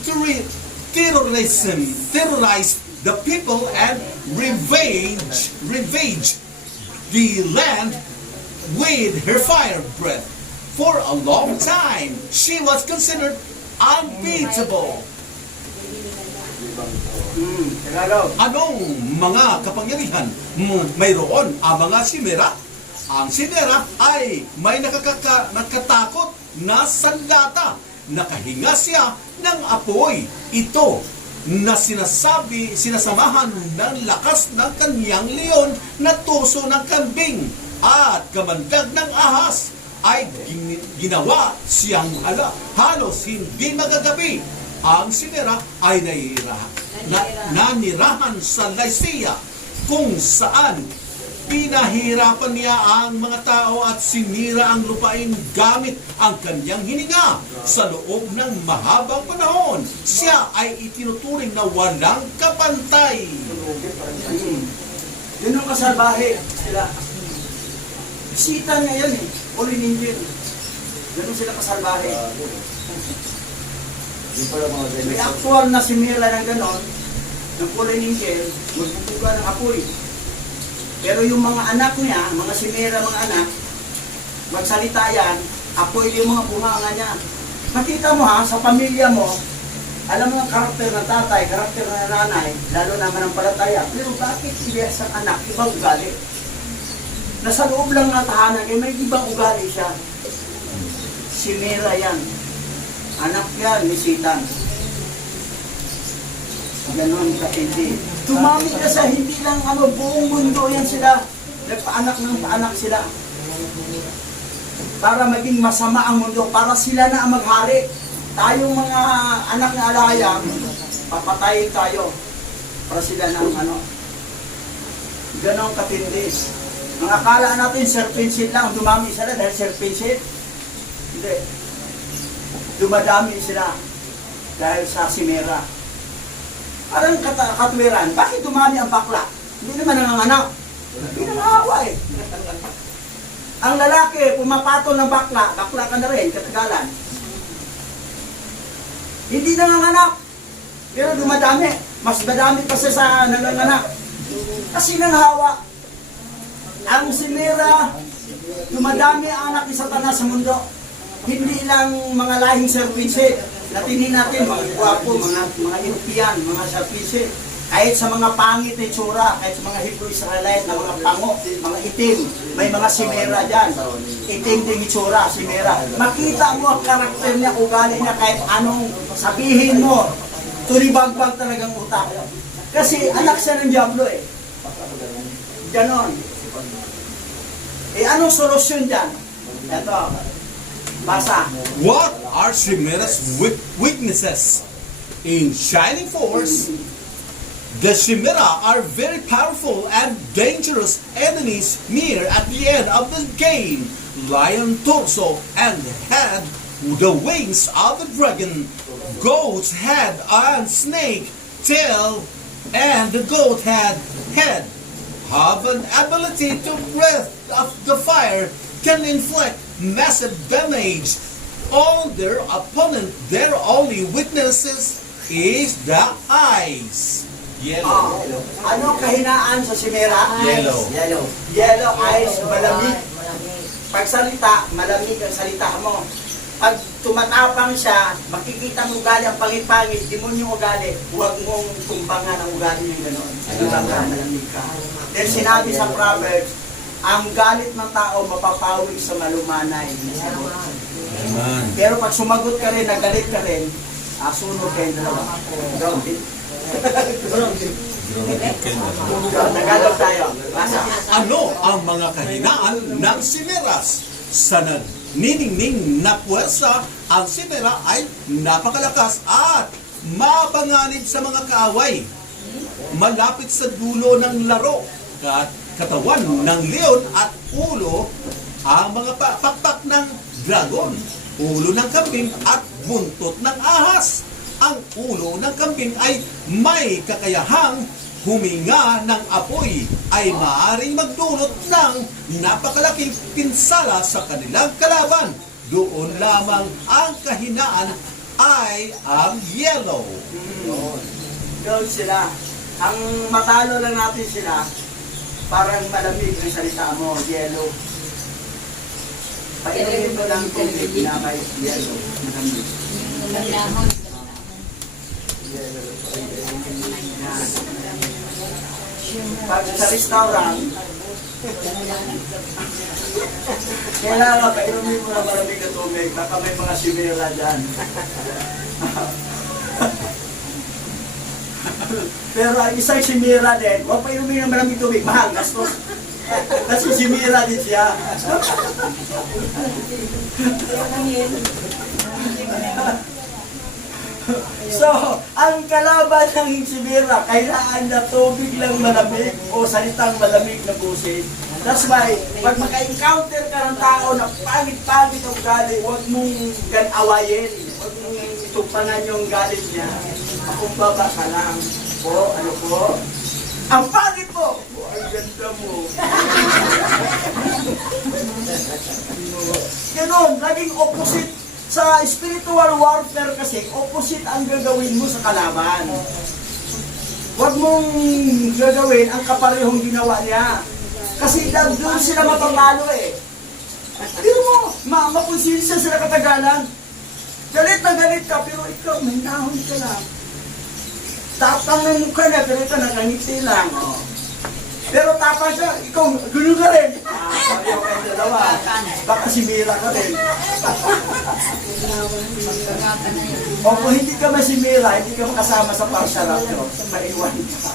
terrorized the people and ravaged the land with her fire breath. For a long time, she was considered unbeatable. Tagalog. Anong mga kapangyarihan mayroon ang mga simera? Ang simera ay may nakatakot na sandata. Nakahinga siya ng apoy. Ito na sinasamahan ng lakas ng kanyang leon na tuso ng kambing at kamandag ng ahas ay ginawa siyang halos hindi magagabi. ang Simera ay nanirahan sa Lycia, kung saan pinahirapan niya ang mga tao at sinira ang lupain gamit ang kanyang hininga. Sa loob ng mahabang panahon, siya ay itinuturing na walang kapantay. Yun ang kasalbahe sila. Sita niya yan eh. Uli ninyo. Ganun sila kasalbahe. May actual na simila ng ganon, ng kulay ninja, magpupuga ng apoy. Pero yung mga anak niya, mga simera, mga anak, magsalita yan, apoy yung mga bunganga niya. Makita mo ha, sa pamilya mo, alam mo ang karakter ng tatay, karakter ng nanay, lalo naman ang palataya. Pero bakit sa anak, ibang ugali? Nasa loob lang ng tahanan, eh, may ibang ugali siya. Simera yan. Anak yan, ni Sitan. Ganon katindi. Tumami kasi hindi lang buong mundo yan sila. Nagpaanak ng paanak sila. Para maging masama ang mundo, para sila na ang maghari. Tayong mga anak na alaya, papatayin tayo. Para sila na ang ganon katindi. Ang akala natin, serpensit lang, dumami sila dahil serpensit. Hindi. Dumadami sila dahil sa simera. Parang katwiran, bakit dumami ang bakla? Hindi naman nanganganak. Hindi nangahawa eh. Ang lalaki, pumapatol ng bakla, bakla ka na rin, katagalan. Hindi nanganganak. Pero dumadami. Mas madami pa siya sa nanganganak. Kasi nangahawa. Ang simera, dumadami ang anak ni Satanas sa mundo. Hindi lang mga lahing serpinse. Natinin natin, mga guwapo, mga European, mga serpinse. Kahit sa mga pangit na itsura, kahit sa mga Hebrew Israelite na mga pango, mga itim, may mga simera dyan. Itim din itsura, simera. Makita mo ang karakter niya, ugali niya, kahit anong sabihin mo, turibagbag talagang utak. Kasi anak siya ng Diablo eh. Ganon. Eh anong solusyon dyan? Ito. Basa. What are Shimera's weaknesses? In Shining Force, the Shimera are very powerful and dangerous enemies near at the end of the game. Lion torso and head, the wings of the dragon, goat's head and snake tail, and the goat head have an ability to breathe of the fire, can inflict massive damage on their opponent. Their only weaknesses is the eyes. Yellow. Ano kahinaan sa simera? Yellow. Yellow eyes, malamig. Pag salita, malamig ang salita mo. Pag tumatapang siya, makikita mo ugali ang pangit-pangit, demonyong ugali, huwag mong tumbangan ang ugali niya gano'n. Di ba ka, malamig ka? Then sinabi sa Proverbs, ang galit ng tao mapapawid sa malumanay. Amen. Pero pag sumagot ka rin, nagalit ka rin, sunod kayo dalawa. Tagalog tayo. Basa. Ano ang mga kahinaan ng Simeras? Sa naniningning na puwersa, ang Simera ay napakalakas at mapanganib sa mga kaaway. Malapit sa dulo ng laro, katawan ng leon at ulo ang mga pakpak ng dragon, ulo ng kambing at buntot ng ahas. Ang ulo ng kambing ay may kakayahang huminga ng apoy, ay maaaring magdulot ng napakalaking pinsala sa kanilang kalaban. Doon lamang ang kahinaan ay ang yellow. Doon sila. Ang matalo lang natin sila, parang malamig ang salita mo, yellow. Painumin mo lang tubig na may yellow. Malamig. Lalahon. Pag sa restaurant, kailangan painumin mo na malamig na tubig, baka may mga simera dyan. Pero ang isang simira din, huwag painumin ng malamig tubig, mahal, gastos. Kasi simira din siya. So, ang kalaban ng Chimera, kailangan na tubig lang malamig o salitang malamig na busit. That's why, pag maka-encounter ka ng tao na pangit-pangit ang galing, huwag mong gan-awayin. Huwag mong itupangan yung galing niya. Makumbaba ka lang. Po, ano po? Ang pangit mo! Oh, ang ganda mo. Ganon, naging opposite. Sa spiritual warfare kasi, opposite ang gagawin mo sa kalaban. Huwag mong gagawin ang kaparehong ginawa niya. Kasi doon sila matatalo eh. Pero mo, maponsensya sila katagalan. Galit na galit ka, pero ikaw, may nahon ka lang. Tapang ng mukha na, pero ito nakangiti lang. Oh. Pero tapang siya, ikaw, gulo ka rin. Pareho kayong dalawa. Baka si Mira ka rin. O kung hindi ka masimira, hindi ka makasama sa partial rapture, maiwan ka.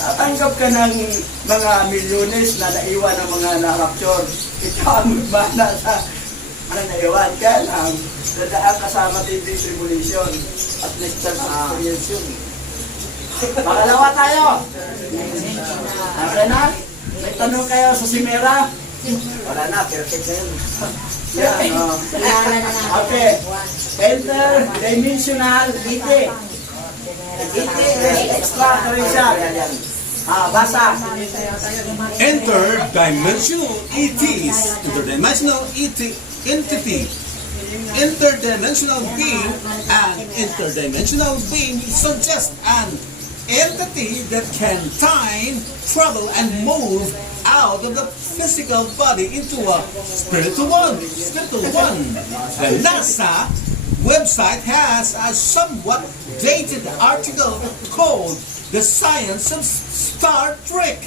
Tatanggap ka ng mga milyones na naiwan ng mga na-rapture. Ikaw ang magmana sa naiwan ka lang. Dadaan kasama din yung tribulation. At least sa experience yun. Pangalawa tayo. Okay na? May tanong kayo sa Simera? Wala na, perfect na yun. Yan, okay. Interdimensional ET. ET is extraterrestrial. Yan. Basa. Interdimensional ETs. Interdimensional ET entity. Interdimensional being and interdimensional being suggest an entity that can time, travel, and move out of the physical body into a spiritual one. The NASA website has a somewhat dated article called "The Science of Star Trek"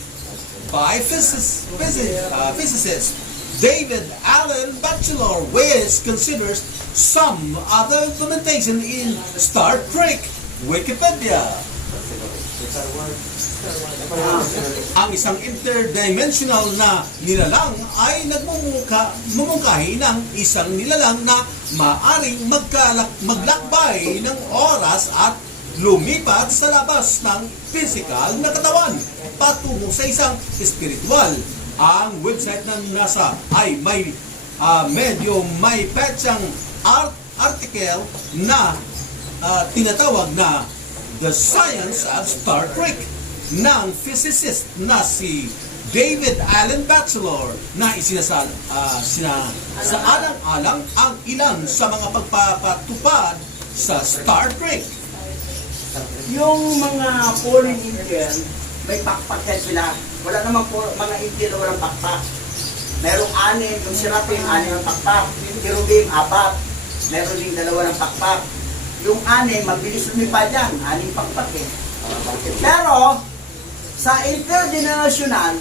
by physicist David Allen Batchelor, which considers some other implementation in Star Trek. Wikipedia. Ang isang interdimensional na nilalang ay nagmumungkahi ng isang nilalang na maaring maglakbay ng oras at lumipat sa labas ng physical na katawan patungo sa isang spiritual. Ang website ng NASA ay may may petsang article na tinatawag na "The Science of Star Trek" ng physicist na si David Allen Batchelor na isinasaalang-alang ang ilan sa mga pagpapatupad sa Star Trek. Yung mga fallen angel, may pakpak yan sila. Wala namang mga angel na walang pakpak. Merong 6, yung Seraphim, 6 ang pakpak. Yung Cherubim, 4. Meron ding 2 ng pakpak. Yung 6, mabilis lumipad yan. 6 pakpak eh. Pero, sa interdimensional,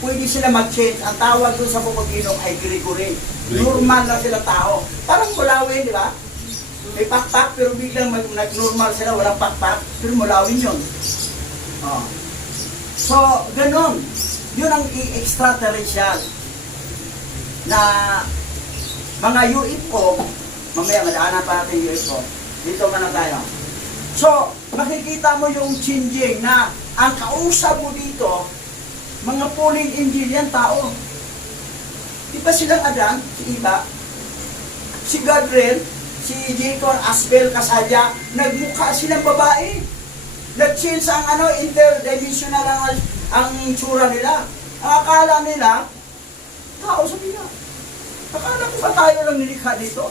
pwede sila mag-change. Ang tawag doon sa Pupagilong ay Gregory. Normal na sila tao. Parang mulawin, di ba? May pakpak, pero biglang nag-normal sila, walang pakpak. Pero mulawin yun. Oh. So, ganun. Yun ang extraterrestrial na mga UFO. Mamaya, madaanan pa natin yung UFO. Dito na tayo. So, makikita mo yung changing na ang kausap mo dito, mga fallen angel yan, tao. Di ba silang Adan, si Iba, si Gabriel, si Jacob, Asbel, Kasadya, nagmukha silang babae. Nag-change ang interdimensional ang tsura nila. Ang akala nila, tao sabi na. Akala ko ba tayo lang nilikha dito?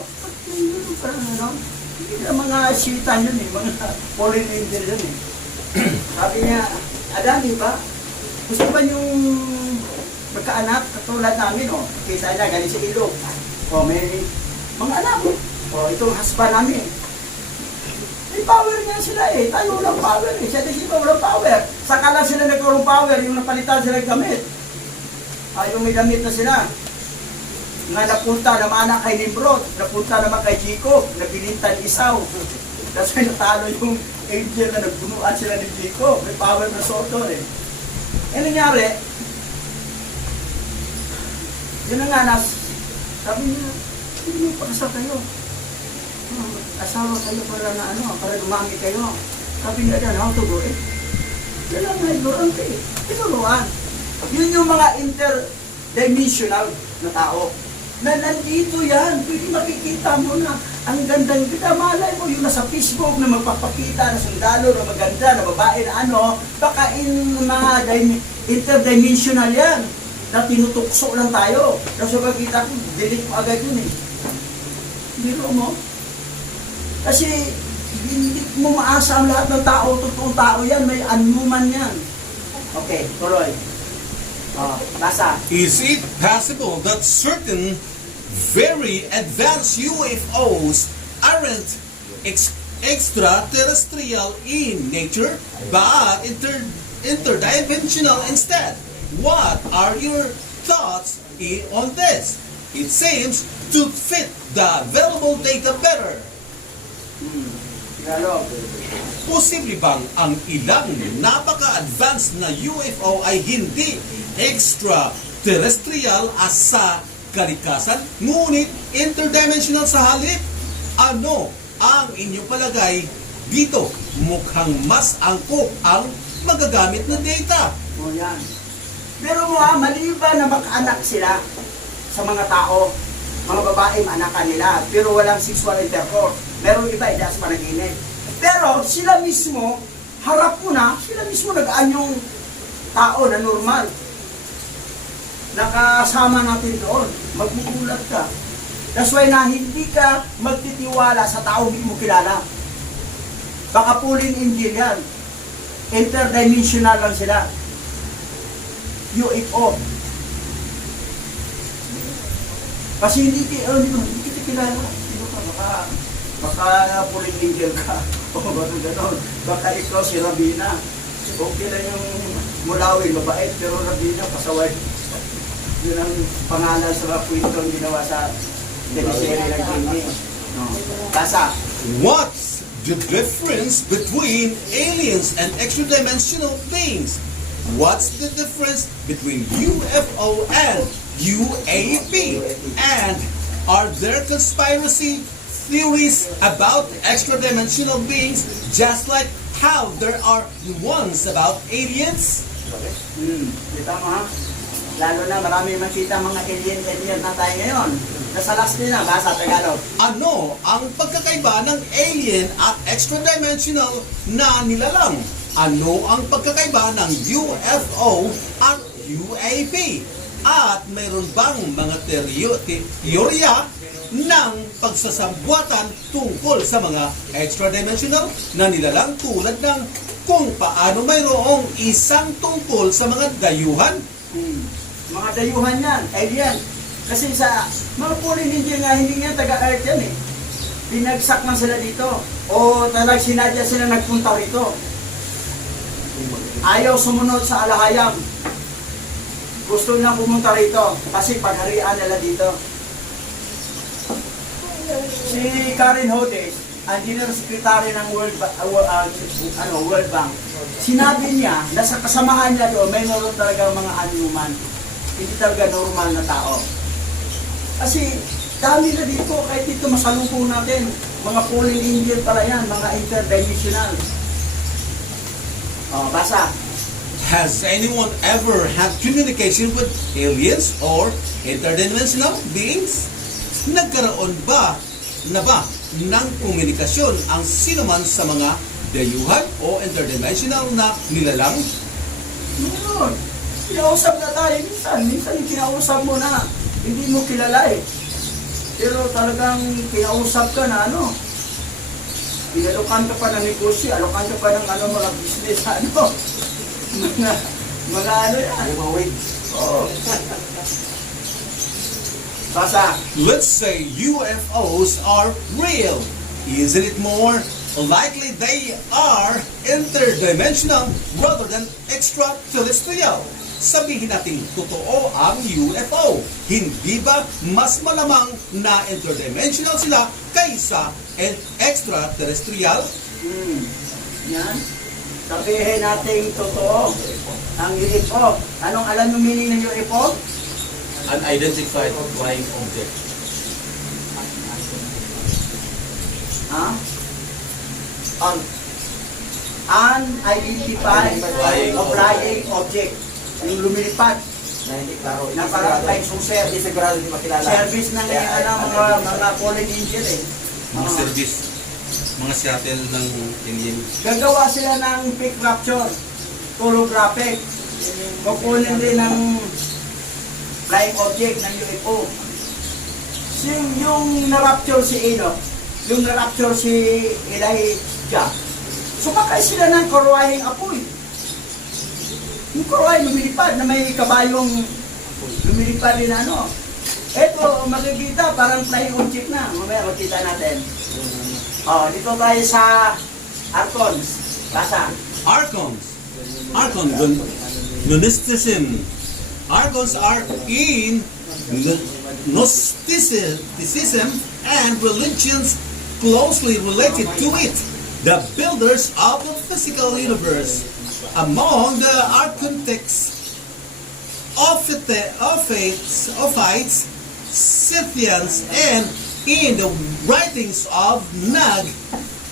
Hindi na mga sitan yun eh, mga fallen angel yun eh. Sabi niya, Adan, ba? Gusto ba yung magkaanak katulad namin, oh? Kita niya, galing sa ilog. O, may mga anak, o, itong husband namin. May power nga sila eh, tayo walang power eh. Siya din walang power. Saka lang sila nagkaroon power, yung napalitan sila gamit. Yung may damit na sila. Nga napunta naman na kay Nimrod, napunta naman kay Jacob, nagbinintay ni Esau. That's why natalo yung angel na nagbunuan sila ni Jacob. May power na soto eh. Ano nangyari? Yun na nga, sabi niya, hindi mo pakasal kayo. Asawa kayo para na ano, para dumami kayo. Sabi niya dyan, how to do it? Yan lang na ignorante eh. Tinuruan. Yun yung mga interdimensional na tao. Na nandito yan, pwede makikita mo na ang gandang kita. Malay mo yung nasa Facebook na magpapakita na sundalo na maganda, na babae na ano, baka in mga interdimensional yan na tinutukso lang tayo. Kasi pagkita ko, delete mo agad yun eh. Biro mo. Kasi hindi mo maasa ang lahat ng tao, totoong tao yan, may anuman yan. Okay, tuloy. Basa. Is it possible that certain very advanced UFOs aren't extraterrestrial in nature, but interdimensional instead? What are your thoughts on this? It seems to fit the available data better. Tagalog. Posible bang ang ilang napaka-advanced na UFO ay hindi extraterrestrial as sa kalikasan, ngunit interdimensional sa halip? Ano ang inyong palagay dito? Mukhang mas angkop ang magagamit na data. O yan. Pero mo maliban na makaanak sila sa mga tao, mga babae maanakan nila, pero walang sexual intercourse. Meron iba, hindi sa panaginip. Pero sila mismo, harap mo na, sila mismo nag-anyong tao na normal. Nakasama natin doon, magbubulat ka. That's why na hindi ka magtitiwala sa tao hindi mo kilala. Baka pulling angel yan. Interdimensional lang sila. UFO. Kasi hindi kita kilala. Sino ka? Baka pulling angel ka. O baka gano'n. Baka ikaw si Rabina. Okay lang yung mulawin, mabait, pero Rabina, pasaway. Yun ang pangalan sa mga kwentong ginawa sa teleserye ng Disney. No. Basa. What's the difference between aliens and extra-dimensional beings? What's the difference between UFO and UAP? And are there conspiracy theories about extra-dimensional beings just like how there are ones about aliens? Kita mo ha? Lalo na marami makita mga alien na tayo ngayon. Nasa last na, basa Tagalog. Ano ang pagkakaiba ng alien at extra-dimensional na nilalang? Ano ang pagkakaiba ng UFO at UAP? At mayroon bang mga teorya ng pagsasambuatan tungkol sa mga extra-dimensional na nilalang tulad ng kung paano mayroong isang tungkol sa mga dayuhan? Mga dayuhan yan, alien. Kasi sa mga Polynesian nga, hindi nga taga-Earth yan eh. Binagsak na sila dito. O talagang sinadya sila nagpunta rito. Ayaw sumunod sa alahayam. Gusto na pumunta rito kasi pagharian nila dito. Si Karen Hodes, ang General Secretary ng World Bank, sinabi niya na sa kasamahan niya doon, may meron talaga mga anuman. Hindi talaga normal na tao. Kasi dami na dito, kahit dito masalubong natin. Mga fallen angel pala yan, mga interdimensional. Basa. Has anyone ever had communication with aliens or interdimensional beings? Nagkaroon ba ng komunikasyon ang sinuman sa mga dayuhan o interdimensional na nilalang? Meron. Kinausap na tayo minsan. Minsan yung kinausap mo na hindi mo kilala eh. Pero talagang kinausap ka na ano. Pinalokan ka pa ng negosyo, alokan ka pa ng mga business, mga ano yan. Mga wigs. Oo. Basa. Let's say UFOs are real. Isn't it more likely they are interdimensional rather than extraterrestrial? Sabihin natin totoo ang UFO. Hindi ba mas malamang na interdimensional sila kaysa extraterrestrial? Yan. Sabihin natin totoo ang UFO. Anong alam yung meaning ng UFO? unidentified flying object. Ha? Unidentified flying object. Yung lumilipad Na hindi klaro. na parang flying saucer. Hindi sigurado hindi makilala. Service ng mga fallen angel eh. Mga Oo. service. Mga shuttle ng alien. Gagawa sila ng peak rapture, holographic. Kukunin din ng flying object ng UFO. Yung na-rapture si Enoch, yung na-rapture si Elijah, sumakay sila ng karwaheng apoy. Yung karwahe lumilipad na may kabayong lumilipad din ano. Eto, makikita parang flying object na. Mamaya makita natin. Dito tayo sa Archons. Basa. Archons. Archon, Gnosticism. Archons are in Gnosticism and religions closely related to it. The builders of the physical universe. Among the architects of Ophites, Scythians, and in the writings of Nag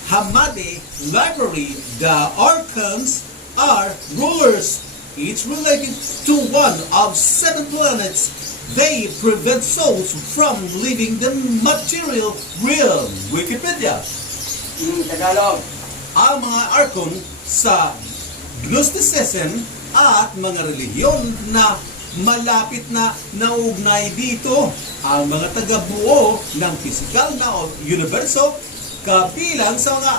Hammadi library, the Archons are rulers, each related to one of 7 planets. They prevent souls from leaving the material realm. Wikipedia. Tagalog. Ang mga Archon sa Gnosticism at mga relihiyon na malapit na naugnay dito, ang mga taga-buo ng pisikal na universo kabilang sa mga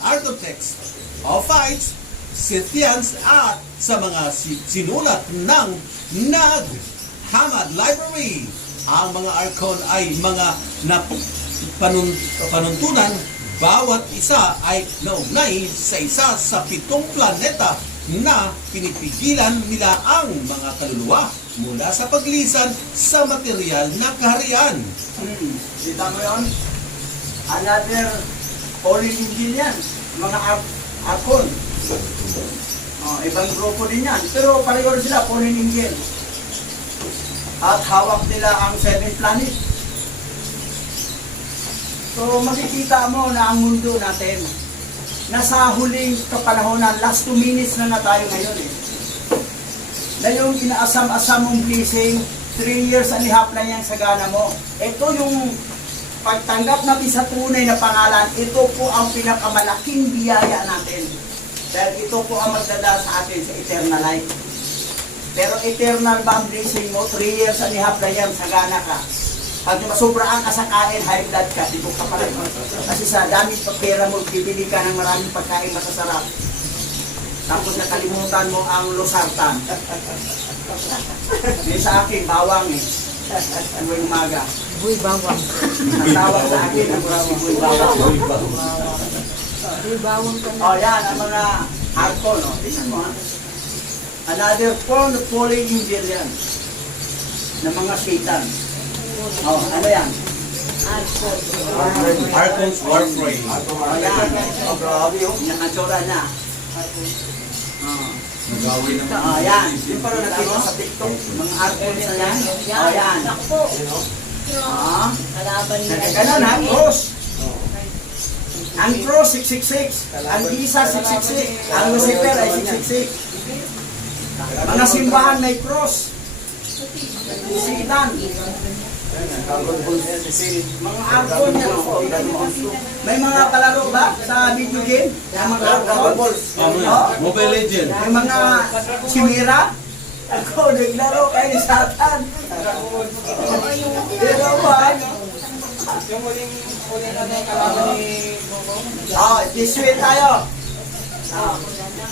architects, Ophites, Scythians at sa mga sinulat ng Nag Hammadi library. Ang mga Archon ay mga panuntunan. Bawat isa ay naugnay sa isa sa 7 planeta na pinipigilan nila ang mga kaluluwa mula sa paglisan sa material na kaharian. Kita mo yun? Another fallen angel yan. Mga Archon. Ibang grupo din yan. Pero pareho rin sila, fallen angel. At hawak nila ang 7 planet. So makikita mo na ang mundo natin nasa huling kapanahonan, last 2 minutes na tayo ngayon eh. Na yung inaasam-asam mong blessing, 3 years and a half na yung sagana mo. Ito yung pagtanggap natin sa tunay na pangalan, ito po ang pinakamalaking biyaya natin. Dahil ito po ang magdala sa atin sa eternal life. Pero eternal ba ang blessing mo? 3 years and a half na yan, sagana ka. Pag masubraan ka sa kain, high blood ka, dito ka pa rin. Kasi sa daming pagpera mo, bibili ka ng maraming pagkain masasarap. Tapos nakalimutan mo ang losartan. May sa akin, bawang eh. Tuwing umaga. Buy bawang. Ang tawag sa akin, ang si Buy Bawang. Buy bawang ka na. Yan, ang mga Archon, no? Tingnan mo, ha? Another fallen angel yan. Na mga Satan. Ano yan? Archons Warframe. Yan. Grabe yun. Yung katsura niya. Magawin ng Yan. Yung parang nakita sa TikTok. Mga Archon na yan. Yan. Ako po. Kalaban nila. Ganun ha, cross. Ang cross, 666. Ang isa, 666. Ang Lucifer ay 666. Mga simbahan may cross. Satan. Mga Archon yan. May mga palaro ba sa video game? Yung mga Archon? Mobile Legend. May mga simira? Ako, naglaro kayo ni Satan. Pero ba? Jesuit tayo.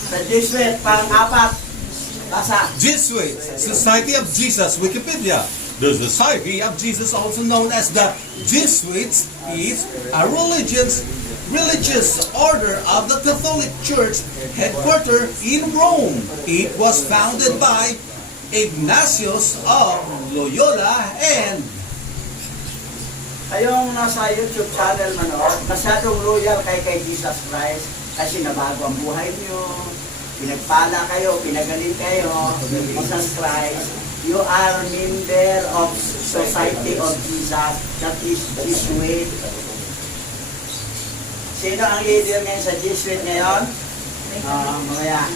Sa Jesuit, pang-4. Basa. Jesuit, Society of Jesus, Wikipedia. The Society of Jesus, also known as the Jesuits, is a religious order of the Catholic Church headquartered in Rome. It was founded by Ignatius of Loyola and Kayong nasa YouTube channel manood, masyadong loyal kay Jesus Christ kasi nabago ang buhay niyo, pinagpala kayo, pinagaling kayo, Jesus Christ. You are member of Society of Jesus, that is Jesuit. Sino ang leader ngayon sa Jesuit ngayon? Mga yan.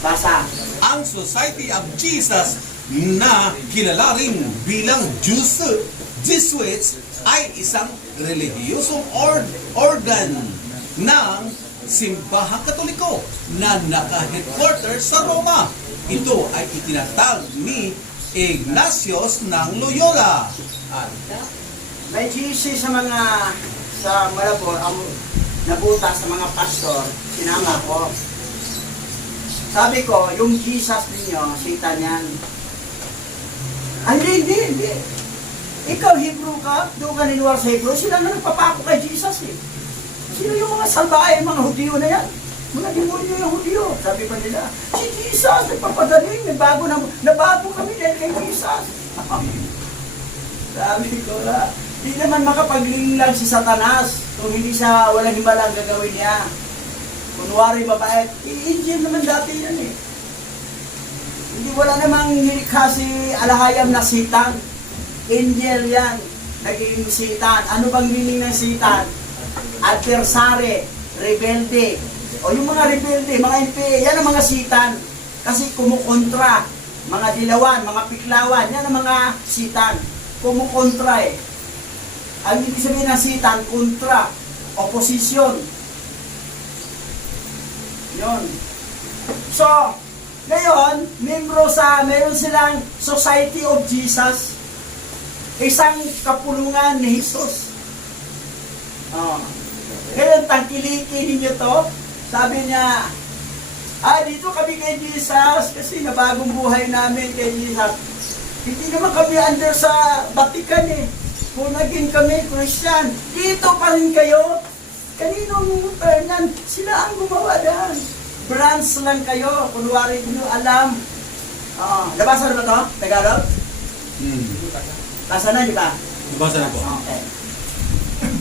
Basa. Ang Society of Jesus na kilala rin bilang Jesuits ay isang relihiyosong organ ng simbahang Katoliko na naka-headquarter sa Roma. Ito ay itinatag ni Ignatius ng Loyola. May GC sa Malabon, ang nabutas sa mga pastor, sinama ko. Sabi ko, yung Jesus ninyo, Satan yan. Ay, hindi. Ikaw, Hebrew ka, doon ka niluwar sa Hebrew, sila na nagpapako kay Jesus eh. Sino yung mga salbahe, mga Hudiyo na yan? Mga demonyo yung Hudiyo. Sabi pa nila, si Jesus, nagpapagaling, nabago kami dahil kay Jesus. Sabi ko na, di naman makapaglinlang si Satanas kung hindi siya walang himalang gagawin niya. Kunwari mabait, i-angel naman dati yan eh. Hindi wala namang nilikha si Alahayam na Satan. Angel yan, naging Satan. Ano bang meaning ng Satan? Adversary, rebelde. O yung mga rebelde, mga NPA, yan ang mga Satan. Kasi kumukontra, mga dilawan, mga piklawan, yan ang mga Satan. Kumukontra eh. Ang ibig sabihin ng Satan, kontra, opposition. Yun. So, ngayon, meron silang Society of Jesus, isang kapulungan ni Jesus. Ngayon, tangkilikin ninyo to. Sabi niya, dito kami kay Jesus kasi nabagong buhay namin kay Jesus. Hindi naman kami under sa Vatican eh. Kung naging kami Christian, dito pa rin kayo. Kaninong Fernan? Sila ang gumawa dyan. Branch lang kayo. Kunwari nyo alam. Nabasa na ba ito? Tagalog? Basa na, di ba? Nabasa na po. Okay.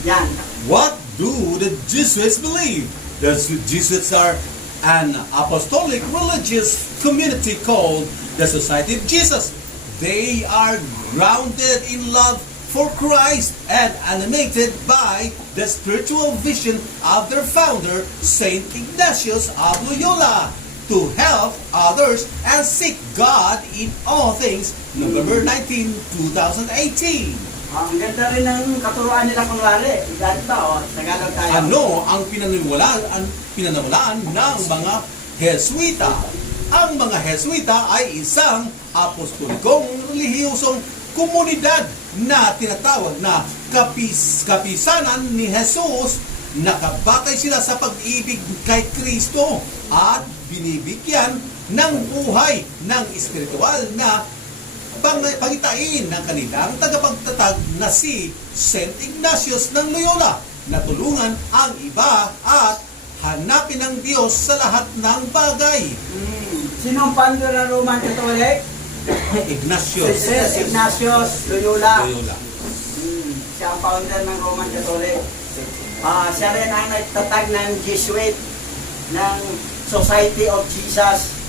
Yan. What do the Jesuits believe? The Jesuits are an apostolic religious community called the Society of Jesus. They are grounded in love for Christ and animated by the spiritual vision of their founder, Saint Ignatius of Loyola, to help others and seek God in all things. November 19, 2018. Ang ganda rin ng katuruan nila kunwari. Ganito, Tagalog tayo. Ano ang pinanawalaan ng mga Jesuita? Ang mga Jesuita ay isang apostolikong relihiyosong komunidad na tinatawag na kapisanan ni Jesus. Nakabakay sila sa pag-ibig kay Kristo at binibigyan ng buhay ng espiritual na pangitain ng kanilang tagapagtatag na si Saint Ignatius ng Loyola na tulungan ang iba at hanapin ang Diyos sa lahat ng bagay. Sino ang founder ng Roman Catholic? Ignatius. Ignatius Loyola. Loyola. Siya ang founder ng Roman Catholic. Siya rin ang nagtatag ng Jesuit ng Society of Jesus.